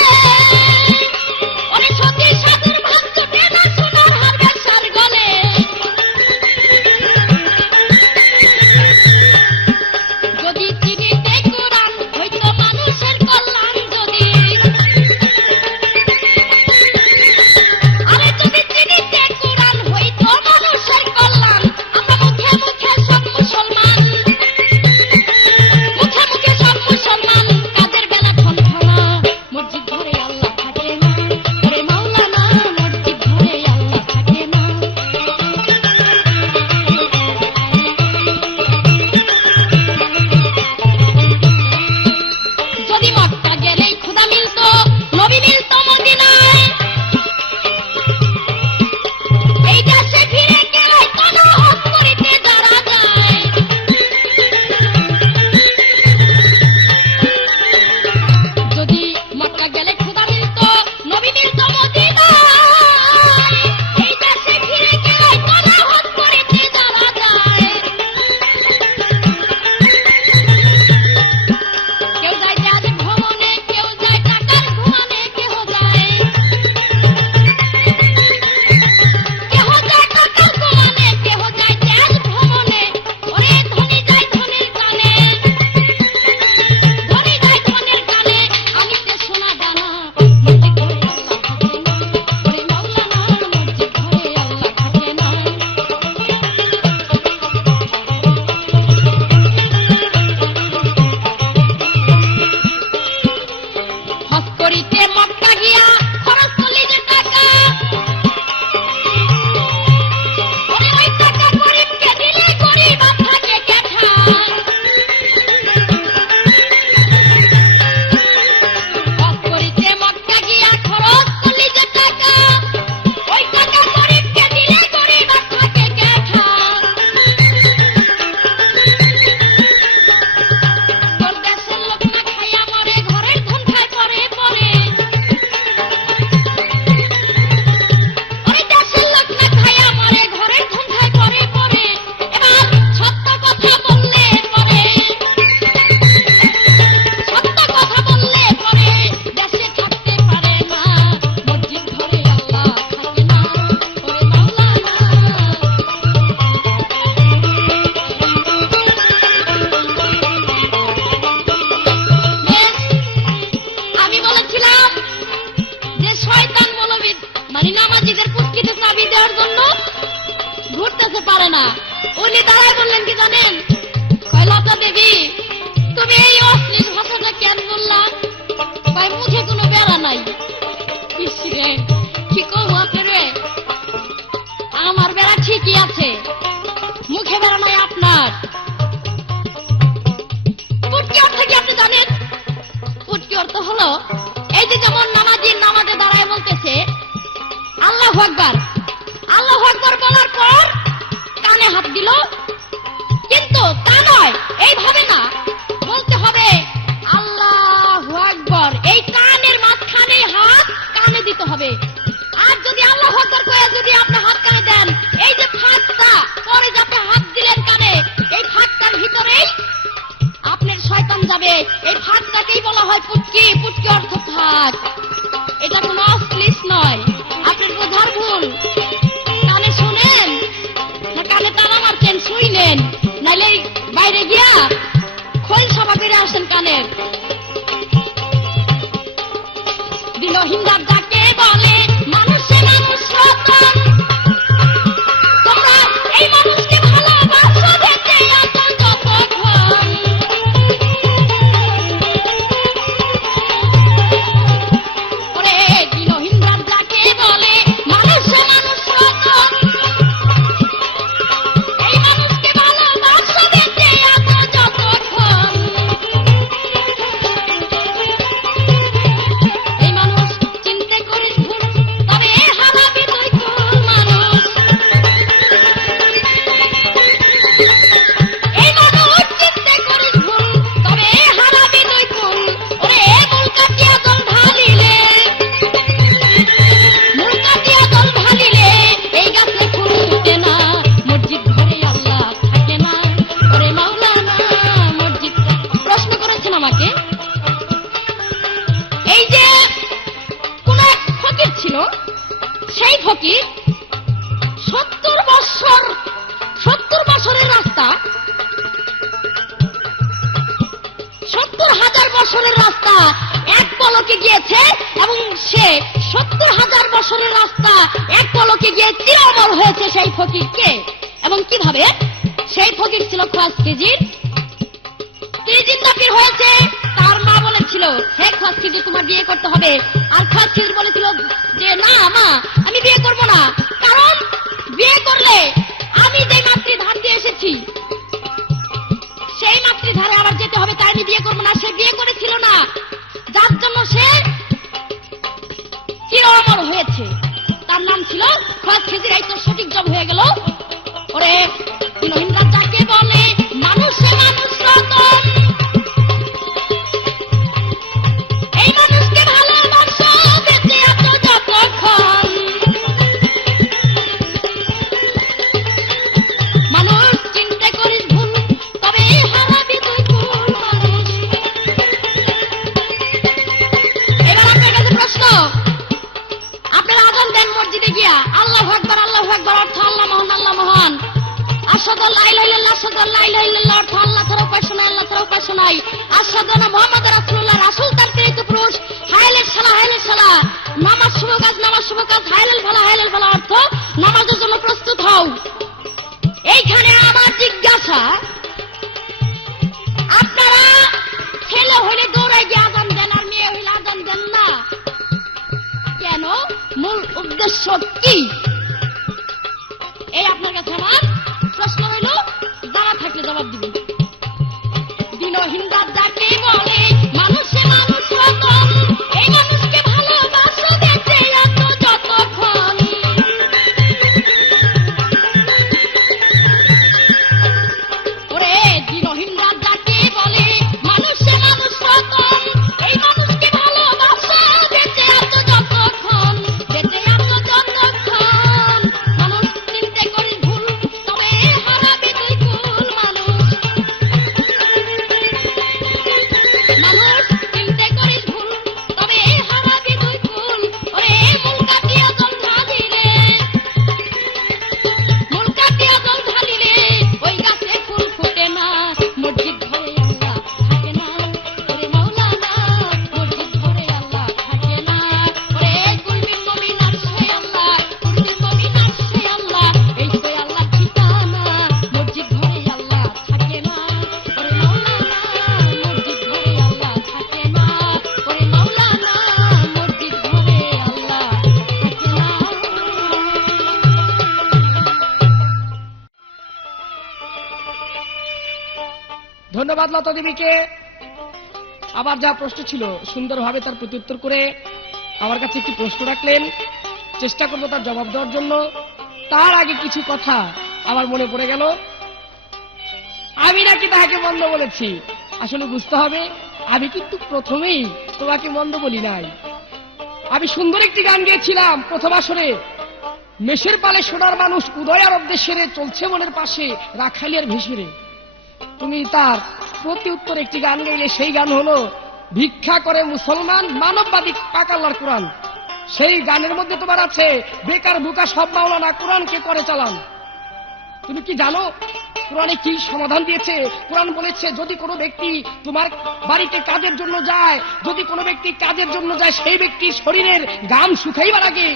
এই যে যেমন নামাজে দাঁড়ায় বলতেছে আল্লাহু আকবার, আল্লাহু আকবার বলার পর কানে হাত দিল, কিন্তু তা নয়, এইভাবে না, বলতে হবে আল্লাহু আকবার, এই কানের মাঝখানে হাত কানে দিতে হবে। আর যদি আল্লাহু আকবার কয়ে যদি আপনি হাত কানে দেন, এই যে ফাঁকটা পরে যে আপনি হাত দিলেন কানে, এই ফাঁকটার ভিতরেই আপনার শয়তান যাবে। এই ফাঁকটাকেই বলা হয় পুটকি, পুটকি অর্থ ফাঁক। এটা কোনো অশ্লীল নয়, আপনি বোঝার ভুল। কানে শুনেন না কানে তালা মারছেন, শুইলেন, নাইলে বাইরে গিয়া খোল সভা করে আসেন কানের। দিনহীন রাত যাকে বলে মানুষে মানুষ রতন, তোমরা এই মানুষকে ভালোবাসো দেখে এত যতক্ষণ। ওরে দিনহীন রাত যাকে বলে মানুষে মানুষ রতন, এই মানুষকে ভালোবাসো দেখে এত যতক্ষণ। এই মানুষ চিনতে করিস ভুল, তবে হারাবি তুই কোন মানুষ। এই মানুষ চিনতে করিস ভুল, তবে হারাবি তুই কোন। ওরে মূল কাটিয়া জল ঢালিলে, মূল কাটিয়া জল ঢালিলে এই গাছে ফুল ফুটে না, মসজিদ ঘরে আল্লাহ থাকে না। ওরে মাওলানা মসজিদ। প্রশ্ন করেছেন আমাকে, এই যে কোন এক ফকির ছিল, সেই ফকির 70 বছরের রাস্তা, 70,000 বছরের রাস্তা এক পলকে গিয়েছে, এবং সে 70,000 বছরের রাস্তা এক পলকে গিয়ে চিরঅমর হয়েছে সেই ফকিরকে। এবং কিভাবে? সেই ফকির ছিল খোয়াজ খিজির, তিনি জিন্দাপীর হয়েছে। তার মা বলেছিল, হে খোয়াজ খিজির তোমার বিয়ে করতে হবে। আর খোয়াজ খিজির বলেছিল যে না মা, আমি বিয়ে করব না, কারণ বিয়ে করলে আমি যে মাতৃধাম দিয়ে এসেছি সেই মাতৃধারে আবার যেতে হবে, তাই আমি বিয়ে করবো না। সে বিয়ে করেছিল না, যার জন্য সে চিরঅমর হয়েছে। তার নাম ছিল খোয়াজ খিজির। এই তো সঠিক জব হয়ে গেল। ওরে দিনহীন রাত যাকে বলে মানুষে মানুষ রতন, এই মানুষকে ভালোবাসো বেঁচে আছো যতক্ষণ। মানুষ চিনতে করিস ভুল, তবে হারাবি তুই কোন মানুষ। এবার আপনার কাছে প্রশ্ন, আপনারা আযান দেন মসজিদে গিয়া, আল্লাহু আকবার, আল্লাহু আকবার অর্থ আল্লাহ মহান, আল্লাহ মহান। আশহাদু আল্লা ইলাহা ইল্লাল্লাহ, আশহাদু আল্লা ইলাহা ইল্লাল্লাহ অর্থ আল্লাহ ছাড়া উপাস্য নাই, আল্লাহ ছাড়া উপাস্য নাই। আশহাদু আন্না মুহাম্মাদুর রাসূলুল্লাহ, রাসূল তার প্রেরিত পুরুষ। হায়লাল সালাহ, হায়লাল সালাহ, নামাজ শুভ কাজ, নামাজ শুভ কাজ। হায়লাল ফালাহ, হায়লাল ফালাহ অর্থ নামাজের জন্য প্রস্তুত হও। এইখানে আমার জিজ্ঞাসা, আপনারা ছেলে হইলে দৌড়াই গিয়ে আযান দেন, আর মেয়ে হইলে আযান দেন না কেন? মূল উদ্দেশ্য কি? এই আপনার কাছে আমার প্রশ্ন হইল, জানা থাকলে জবাব দিবেন। দিনহীন রাত যাকে বলে মানুষে মানুষ রতন, এই মানুষকে ভালোবাসো বেঁচে আছো যতক্ষণ। ওরে দিনহীন রাত যাকে বলে মানুষে মানুষ রতন, এই মানুষকে ভালোবাসো বেঁচে আছো যতক্ষণ, বেঁচে আছো যতক্ষণ। মানুষ চিনতে করিস ভুল, তবে হারাবি তুই কোন মানুষ। মানুষ চিনতে করিস ভুল, তবে হারাবি তুই কোন। ওরে মূল কাটিয়া জল ঢালিলে, মূল কাটিয়া জল ঢালিলে ওই গাছে ফুল ফুটে না, মসজিদ ঘরে আল্লাহ থাকে না। ওরে মাওলানা মসজিদ ঘরে আল্লাহ থাকে না। ওরে কুলবিল মুমিনাত সে আল্লাহ, কুলবিল মুমিনাত সে আল্লাহ, এই তো আল্লাহ ঠিকানা, মসজিদ ঘরে আল্লাহ থাকে না। ওরে মাওলানা মসজিদ ঘরে আল্লাহ থাকে না। ওরে মাওলানা মসজিদ ঘরে আল্লাহ থাকে না। ধন্যবাদ লতা দেবীকে। আবার যা প্রশ্ন ছিল সুন্দরভাবে তার প্রত্যুত্তর করে আমার কাছে একটি প্রশ্ন রাখলেন, চেষ্টা করবো তার জবাব দেওয়ার জন্য। তার আগে কিছু কথা আমার মনে পড়ে গেল। আমি নাকি তাহাকে মন্দ বলেছি। আসলে বুঝতে হবে, আমি কিন্তু প্রথমেই তোমাকে মন্দ বলি নাই। আমি সুন্দর একটি গান গেয়েছিলাম প্রথম আসরে, মেষের পালে সোনার মানুষ উদয় আরব দেশের চলছে মনের পাশে রাখালিয়ার ভেসেরে। তুমি তার প্রতি উত্তর একটি গান গাইলে, সেই গান হলো ভিক্ষা করে মুসলমান মানববাদী পাক আল্লাহর কোরআন। সেই গানের মধ্যে তোমার আছে বেকার বুকা সব মাওলানা কোরআনকে করে চালান। তুমি কি জানো কোরআনে কি সমাধান দিয়েছে? কোরআন বলেছে যদি কোনো ব্যক্তি তোমার বাড়িতে কাজের জন্য যায়, যদি কোনো ব্যক্তি কাজের জন্য যায়, সেই ব্যক্তির শরীরের ঘাম শুকাইবার আগে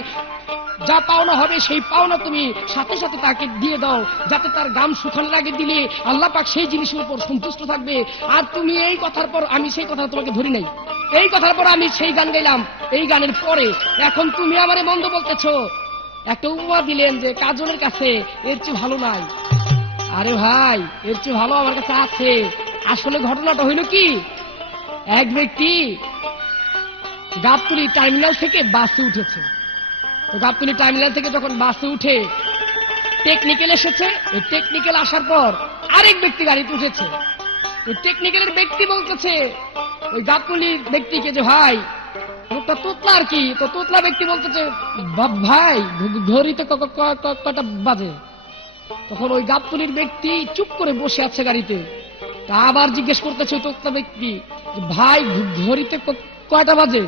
যা পাওনা হবে সেই পাওনা তুমি সাথে সাথে তাকে দিয়ে দাও, যাতে তার ঘাম শুকানোর আগে দিলে আল্লাহ পাক সেই জিনিসের উপর সন্তুষ্ট থাকবে। আর তুমি এই কথার পর, আমি সেই কথা তোমাকে ধরি নাই, এই কথার পর আমি সেই গান গাইলাম। এই গানের পরে এখন তুমি আমারে মন্দ বলতেছো। একটা উপমা দিলেন যে কাজলের কাছে এর চেয়ে ভালো নাই। আরে ভাই, এর চেয়ে ভালো আমার কাছে আছে। আসলে ঘটনাটা হইল কি, এক ব্যক্তি গাবতলী টার্মিনাল থেকে বাসে উঠেছে। তো গাবতলী টার্মিনাল থেকে যখন বাসে উঠে টেকনিক্যাল এসেছে, ওই টেকনিক্যাল আসার পর আরেক ব্যক্তি গাড়িতে উঠেছে। ওই টেকনিক্যালের ব্যক্তি বলতেছে ওই গাবতলীর ব্যক্তিকে যে ভাই লোকটা তোতলা আর কি। তো তোতলা ব্যক্তি বলতেছে ভাই ঘড়িতে কটা বাজে? তখন ওই গাবতলীর ব্যক্তি চুপ করে বসে আছে গাড়িতে। তা আবার জিজ্ঞেস করতেছে ওই তোতলা ব্যক্তি, ভাই ঘড়িতে কয়টা বাজে?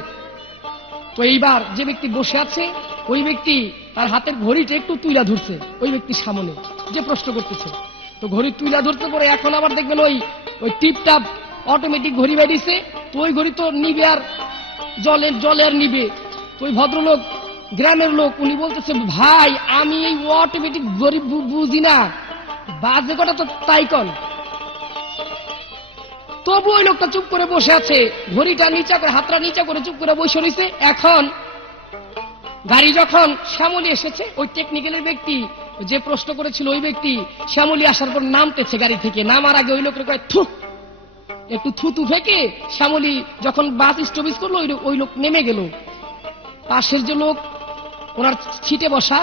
তো এইবার যে ব্যক্তি বসে আছে ওই ব্যক্তি তার হাতের ঘড়িটা একটু তুইলা ধরছে ওই ব্যক্তির সামনে যে প্রশ্ন করতেছে। তো ঘড়ি তুইলা ধরতে পরে এখন আবার দেখবেন ওই টিপটাপ অটোমেটিক ঘড়ি বেরিয়েছে। তো ওই ঘড়ি তো নিবে আর জলে আর নিবে। তো ওই ভদ্রলোক গ্রামের লোক উনি বলতেছে ভাই আমি এই অটোমেটিক ঘড়ি বুঝি না, বাজে কটা তো তাই কন। তবু ওই লোকটা চুপ করে বসে আছে, ঘড়িটা নিচা করে হাতটা নিচা করে চুপ করে বসে রয়েছে। এখন গাড়ি যখন শ্যামলী এসেছে, ওই টেকনিক্যালের ব্যক্তি যে প্রশ্ন করেছিল ওই ব্যক্তি শ্যামলী আসার পর নামতেছে গাড়ি থেকে। নামার আগে ওই লোকের কয় থু, একটু থুতু ফেকে শ্যামলী যখন বাস স্টপেজ করলো ওই লোক নেমে গেল। পাশের যে লোক ওনার সিটে বসা,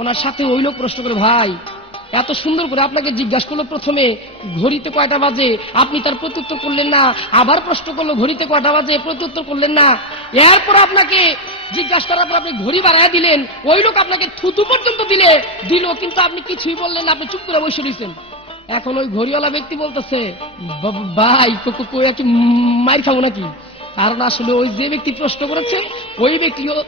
ওনার সাথে ওই লোক প্রশ্ন করে ভাই এত সুন্দর করে আপনাকে জিজ্ঞাসা করলো প্রথমে ঘড়িতে কয়টা বাজে, আপনি তার প্রত্যুত্তর করলেন না। আবার প্রশ্ন করলো ঘড়িতে কয়টা বাজে, প্রত্যুত্তর করলেন না। এরপর আপনাকে জিজ্ঞাসা করার পর আপনি ঘড়ি বাড়ায় দিলেন, ওই লোক আপনাকে থুতু পর্যন্ত দিল, কিন্তু আপনি কিছুই বললেন না, আপনি চুপ করে বসে রয়েছেন। এখন ওই ঘড়িওয়ালা ব্যক্তি বলতেছে ভাই কি মার খাবো নাকি? কারণ আসলে ওই যে ব্যক্তি প্রশ্ন করেছে ওই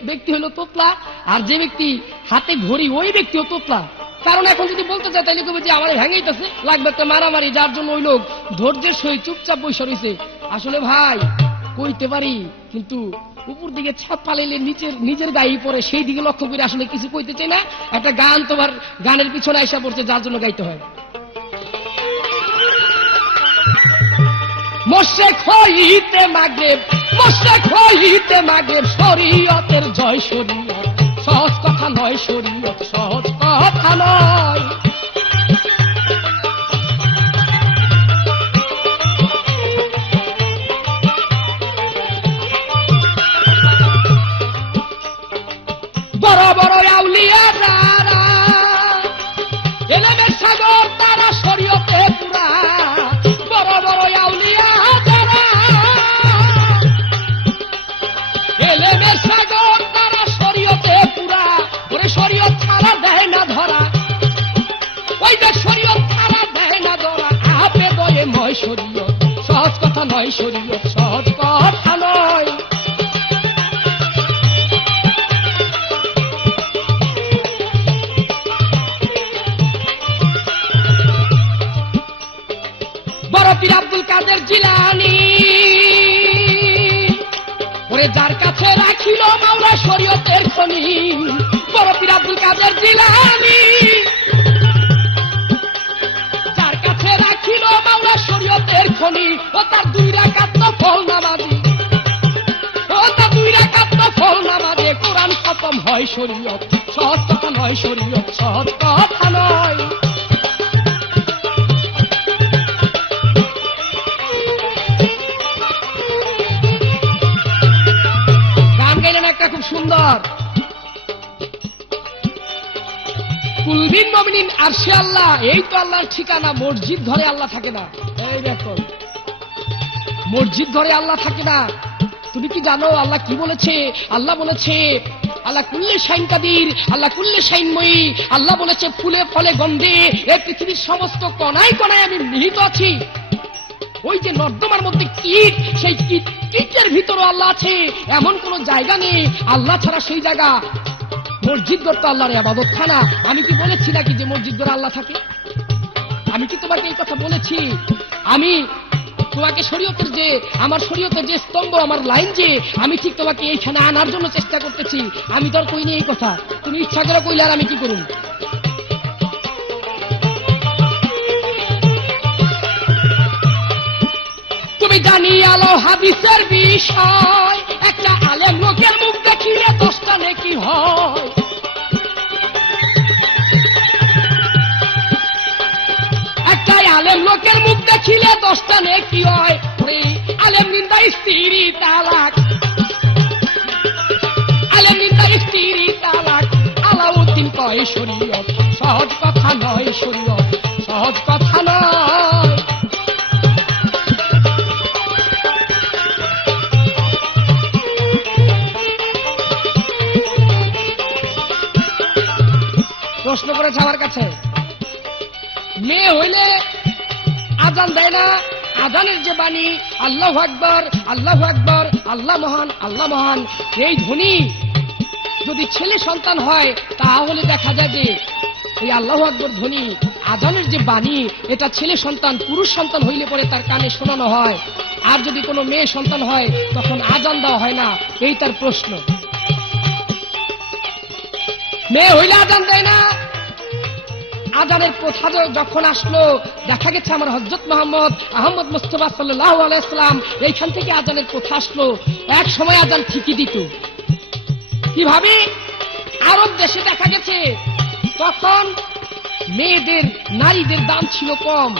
ব্যক্তি হলো তোতলা, আর যে ব্যক্তি হাতে ঘড়ি ওই ব্যক্তিও তোতলা। কারণ এখন যদি বলতে চায় তাহলে কবে যে আমার ভেঙেইতেছে, লাগবে একটা মারামারি, যার জন্য ওই লোক ধৈর্যের সহিত চুপচাপ বসে রয়েছে। আসলে ভাই কইতে পারি, কিন্তু উপর দিকে ছাপ পালাইলে নিজের গায়ে পড়ে, সেই দিকে লক্ষ্য করে আসলে কিছু কইতে চাই না। একটা গান তোমার গানের পিছনে আইসা পড়ছে, যার জন্য গাইতে হয়। মোশেক হইতে মাগরিব শরীয়তের জয় শরীয়ত, সহজ কথা নয় শরীয়ত, সহজ কথা নয়। বড় বড় আউলিয়া যারা এলেমের সাগর তারা শরীয়তে পুরা, বড় বড় আউলিয়া যারা এলেমের সাগর তারা শরীয়তে পুরা। ওরে শরীয়ত ছাড়া দেয় না ধরা, ওই যে শরীয়ত ছাড়া দেয় না ধরা। আপে দয়ে নয় শরীয়ত, সহজ কথা নয় শরীয়ত, সহজ কথা নয়। বড় পীর আব্দুল কাদের জিলানী ওরে যার কাছে রাখিল মাওলা শরীয়তের খনি, বড় পীর আব্দুল কাদের জিলানী যার কাছে রাখিল মাওলা শরীয়তের খনি। ও তার 2 রাকাত নফল নামাজি, ও তার 2 রাকাত নফল নামাজে কোরআন খতম হয় শরীয়ত, সহজ কথা নয় শরীয়ত, সহজ কথা নয়। সুন্দর। কুলবিন মুমিনিন আরশে আল্লাহ, এই তো আল্লাহর ঠিকানা। মসজিদ ঘরে আল্লাহ থাকে না। এই দেখো, মসজিদ ঘরে আল্লাহ থাকে না। তুমি কি জানো আল্লাহ কি বলেছে? আল্লাহ বলেছে আল্লাহ কুল্লে শাইন কাদির, আল্লাহ কুল্লে শাইনময়ী। আল্লাহ বলেছে ফুলে ফলে গন্ধে এই পৃথিবীর সমস্ত কণায় কণায় আমি নিহিত আছি। ওই যে নর্দমার মধ্যে কীট, সেই কীটের ভিতরে আল্লাহ আছে। এমন কোন জায়গা নেই আল্লাহ ছাড়া সেই জায়গা। মসজিদ ঘর তো আল্লাহর ইবাদত খানা। আমি কি বলেছি নাকি যে মসজিদ ঘরে আল্লাহ থাকে? আমি কি তোমাকে এই কথা বলেছি? আমি তোমাকে শরীয়তের যে, আমার শরীয়তের যে স্তম্ভ, আমার লাইন যে, আমি ঠিক তোমাকে এইখানে আনার জন্য চেষ্টা করতেছি। আমি তো আর কইনি এই কথা, তুমি ইচ্ছা করে কইলে আর আমি কি করুন? তুমি জানি আলো হাদিসের বিষয়, একটা আলেম লোকের মুখ দেখিলে 10টা নেকি হয়। একটা আলেম লোকের মুখ দেখিলে 10টা নেকি হয়। আলেম নিন্দা স্ত্রী তালাক, আলেম নিন্দা স্ত্রী তালাক। আলাউদ্দিন কয় শরীয়ত সহজ কথা নয়, শরীয়ত সহজ কথা নয়। প্রশ্ন করেছে আমার কাছে, মেয়ে হইলে আজান দেয় না? আজানের যে বাণী আল্লাহু আকবার, আল্লাহু আকবার, আল্লাহ মহান, আল্লাহ মহান, এই ধ্বনি যদি ছেলে সন্তান হয় তাহলে দেখা যায় যে এই আল্লাহু আকবার ধ্বনি, আজানের যে বাণী, এটা ছেলে সন্তান, পুরুষ সন্তান হইলে পরে তার কানে শোনানো হয়। আর যদি কোনো মেয়ে সন্তান হয় তখন আজান দেওয়া হয় না। এই তার প্রশ্ন। মেয়ে হইলে আজান দেয় না। আজানের প্রথা যখন আসলো, দেখা গেছে আমার হযরত মুহাম্মদ আহমদ মুস্তাফা সাল্লাল্লাহু আলাইহি ওয়াসাল্লাম এইখান থেকে আজানের প্রথা আসলো। এক সময় আজান ঠিকই দিত। কিভাবে? আরব দেশে দেখা গেছে তখন মেয়েদের, নারীদের দাম ছিল কম।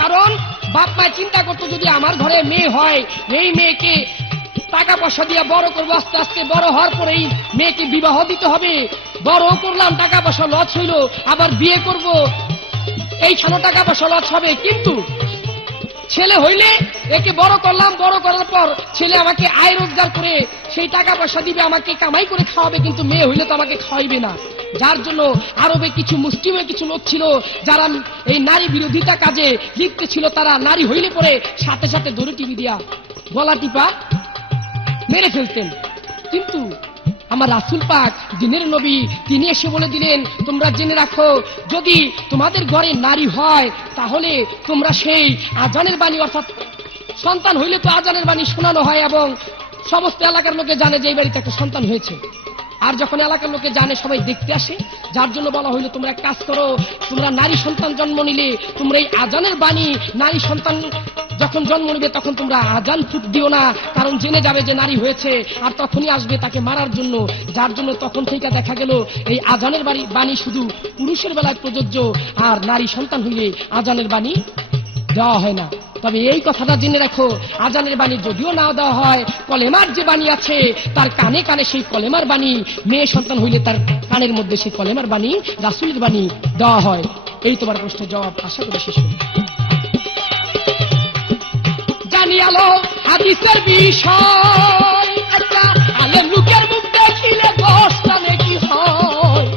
কারণ বাপ মায় চিন্তা করতো যদি আমার ঘরে মেয়ে হয়, এই মেয়েকে টাকা পয়সা দিয়ে বড় করবো, আস্তে আস্তে বড় হওয়ার পরেই মেয়েকে বিবাহ দিতে হবে। বড় করলাম, টাকা পয়সা লস হইল, আবার বিয়ে করব, এইখানে টাকা পয়সা লস হবে। কিন্তু ছেলে হইলে একে বড় করলাম, বড় করার পর ছেলে আমাকে আয় রোজগার করে সেই টাকা পয়সা দিবে, আমাকে কামাই করে খাওয়াবে। কিন্তু মেয়ে হইলে তো আমাকে খাওয়াইবে না। যার জন্য আরবে কিছু মুসলিমের কিছু লোক ছিল যারা এই নারী বিরোধিতা কাজে লিপ্ত ছিল। তারা নারী হইলে পরে সাথে সাথে দড়ি টিপি দিয়া গলা টিপা মেরে ফেলতেন। কিন্তু আমার রাসূল পাক, দিনের নবী, তিনি এসে বলে দিলেন, তোমরা জেনে রাখো, যদি তোমাদের ঘরে নারী হয় তাহলে তোমরা সেই আজানের বাণী, অর্থাৎ সন্তান হইলে তো আজানের বাণী শোনানো হয় এবং সমস্ত এলাকার লোকে জানে যে এই বাড়িতে একটা সন্তান হয়েছে। আর যখন এলাকার লোকে জানে সবাই দেখতে আসে। যার জন্য বলা হইলো তোমরা এক কাজ করো, তোমরা নারী সন্তান জন্ম নিলে তোমরা এই আজানের বাণী, নারী সন্তান যখন জন্ম নিবে তখন তোমরা আজান ফুট দিও না, কারণ জেনে যাবে যে নারী হয়েছে আর তখনই আসবে তাকে মারার জন্য। যার জন্য তখন থেকে দেখা গেল এই আজানের বাণী শুধু পুরুষের বেলায় প্রযোজ্য, আর নারী সন্তান হইলে আজানের বাণী দেওয়া হয় না। তবে এই কথাটা জেনে রাখো, আজানের বাণী যদিও না দেওয়া হয়, কলেমার যে বাণী আছে তার কানে কানে সেই কলেমার বাণী, মেয়ে সন্তান হইলে তার কানের মধ্যে সেই কলেমার বাণী, রাসূলের বাণী দেওয়া হয়। এই তোমার প্রশ্নের জবাব আশা করি শেষ হল। জানি আলো হাদিসের বিষয়, একটা আলেম লোকের মুখ দেখিলে 10টা নেকি হয়।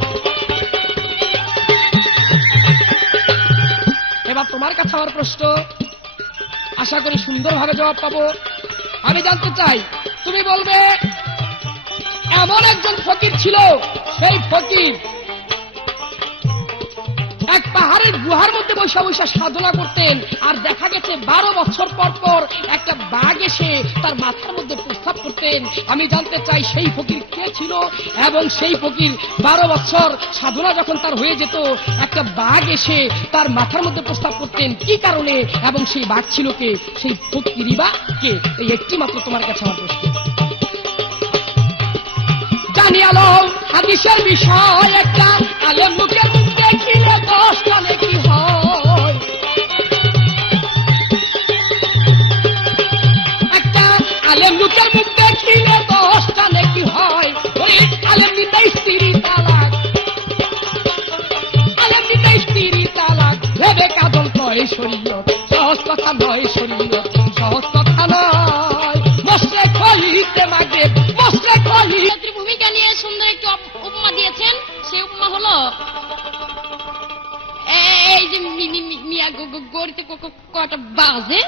এবার তোমার কাছে আমার প্রশ্ন, আশা করি সুন্দরভাবে জবাব পাবো। আমি জানতে চাই, তুমি বলবে এমন একজন ফকির ছিল, সেই ফকির এক পাহাড়ের গুহার মধ্যে বৈশা বৈশা সাধনা করতেন। আর দেখা গেছে 12 বছর পর পর একটা বাঘ এসে তার মাথার মধ্যে প্রস্তাব করতেন। আমি জানতে চাই সেই ফকির কে ছিল, এবং সেই ফকির 12 বছর সাধনা যখন তার হয়ে যেত, একটা বাঘ এসে তার মাথার মধ্যে প্রস্তাব করতেন কি কারণে, এবং সেই বাঘ ছিল কে, সেই ফকিরই বা কে? এই একটি মাত্র তোমার কাছে আমার প্রশ্ন। জানি আলো হাদিসের বিষয়, একটা আলেম লোকের মুখ দেখিলে 10টা নেকি হয়। একটা আলেম লোকের মুখ দেখিলে 10টা নেকি হয়। ওই শরীয়ত সহজ কথা নয়, শরীয়ত সহজ কথা নয়। মশলে খলিতে মাগে মশলে খলি। শরীয়তের ভূমিকা নিয়ে সুন্দর একটি উপমা দিয়েছেন। সেই উপমা হলো এই যে মিয়া গড়িতে কটা বাজে।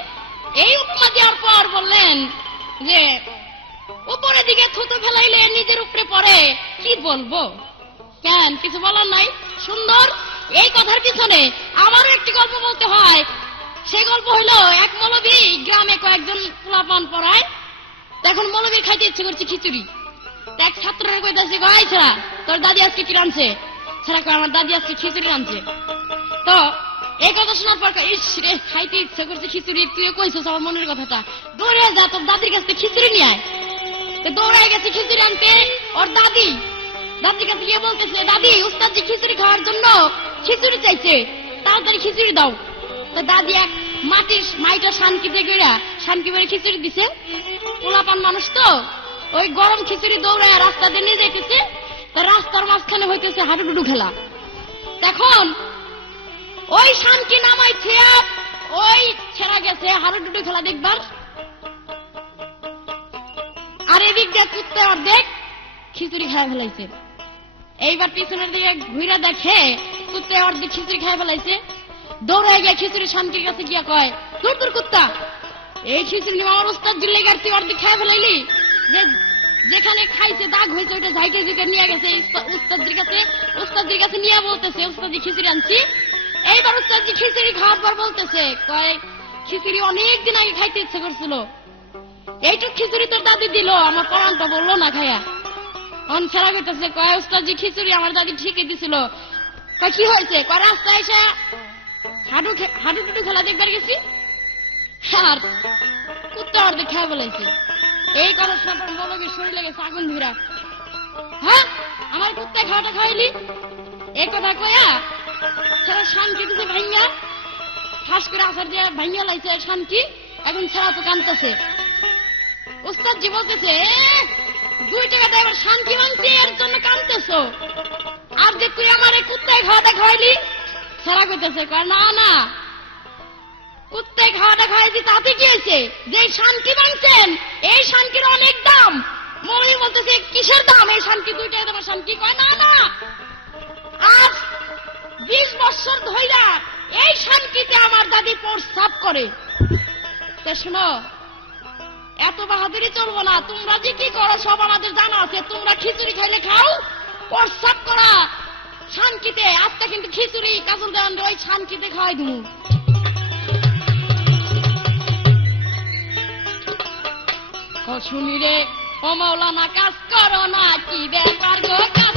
এই উপমা দেওয়ার পর বললেন যে উপরের দিকে থুতু ফেলাইলে নিজের উপরে পড়ে, কি বলবো? কেন কিছু বলার নাই? সুন্দর। এই কথার পিছনে আমারও একটি গল্প বলতে হয়। সেই গল্প হইলো, এক মৌলবী গ্রামে কয়েকজন পোলাপান পড়ায়। এখন মৌলবী খাইতে ইচ্ছে করছে খিচুড়ি। এক ছাত্রের কইতাছে, ভাই ছেড়া তোর দাদি আজকে কি রাঁধছে? ছেড়া কয় আমার দাদি আজকে খিচুড়ি রাঁধছে। তো এই কথা শোনার পর ইস রে খাইতে ইচ্ছে করছে খিচুড়ি, তুই কইছিস আমার মনের কথাটা, দৌড়ে যা তোর দাদির কাছ থেকে খিচুড়ি নিয়ে আয়। তো দৌড়ায় গেছে খিচুড়ি আনতে। ওর দাদির কাছে গিয়ে বলতেছে, দাদি উস্তাদজি খিচুড়ি খাওয়ার জন্য খিচুড়ি চাইছে, তাড়াতাড়ি খিচুড়ি দাও। তো দাদি এক মাইটা শানকিতে গিয়া শানকি করে খিচুড়ি দিছে। পোলাপান মানুষ তো ওই গরম খিচুড়ি দৌড়ায় রাস্তা দিয়ে নিয়ে যাইতেছে। রাস্তার মাঝখানে হইতেছে হাডুডুডু খেলা। তখন ওই শানকি নামাইছে, ওই ছেড়া গেছে হাডুডুডু খেলা দেখবার। আর এদিক দিয়ে কুত্তে অর্ধেক খিচুড়ি খাওয়া ফেলাইছে। এইবার পিছনের দিকে ঘুরে দেখে কুত্তে অর্ধেক খিচুড়ি খাওয়া ফেলাইছে। দৌড়ায় গিয়ে খিচুড়ি শানকির কাছে গিয়া কয়, দূর দূর কুত্তা, এই খিচুড়ি আমার উস্তাদ দিলে তুই অর্ধেক খাওয়া ফেলাইলি। যে যেখানে খাইছে দাগ হয়েছে ওইটা ঝাইকে ঝুঁকে নিয়ে গেছে উস্তাদের কাছে নিয়ে বলতেছে, উস্তাদি খিচুড়ি আনছি। এইবার উস্তাদি খিচুড়ি খাওয়ার পর বলতেছে, কয় খিচুড়ি অনেকদিন আগে খাইতে ইচ্ছে করছিল, এইটুক খিচুড়ি তোর দাদি দিল, আমার পরানটা বললো না খাইয়া। অন ছেড়া করতেছে, কয় উস্তাদি খিচুড়ি আমার দাদি ঠিকই দিছিল। কয় কি হয়েছে? কয় রাস্তায় এসে হাডুডুডু খেলা দেখবার গেছি, আর কুত্তা অর্ধেক খেয়ে বলেছে। এই কথা শোনার মৌলবীর শরীরে গেছে আগুন ধীরা। হ্যাঁ, আমার কুত্তায় খাওয়াটা খাওয়াইলি? এই কথা কয়া ছেড়া শানকি দিছে ভাইয়া, ঠাস করে আসার দিয়ে ভাইয়া লাইছে শানকি। এখন ছেড়া তো কানতেছে। উস্তাদজি বলতেছে, 2 টাকা দেয় এবার শানকি মানছি, এর জন্য কানতেছো? আর যে তুই আমার এই কুত্তায় খাওয়াটা খাওয়াইলি? ছেড়া কইতেছে, কয় না না, কুত্তে খাওয়াটা খাওয়াইছি তাতে কি হয়েছে? যে শানকি বানছেন এই শানকির অনেক দাম। মৌলী বলতেছে, কিসের দাম? এই শানকি 2 টাকা দেবার শানকি। কয় না না, আজ 20 বছর ধইরা এই শানকিতে আমার দাদি প্রস্রাব করে। তা শোনো, এত বাহাদুরি চলবো না। তোমরা যে কি করো সব আমাদের জানা আছে। তোমরা খিচুড়ি খাইলে খাও, প্রস্রাব করা শানকিতে। আজকে কিন্তু খিচুড়ি কাজল দেওয়ান ওই শানকিতে খাওয়াই দিমু। শুনি রে ও মৌলানা, কাজ করো না, কি ব্যাপার গো কাজ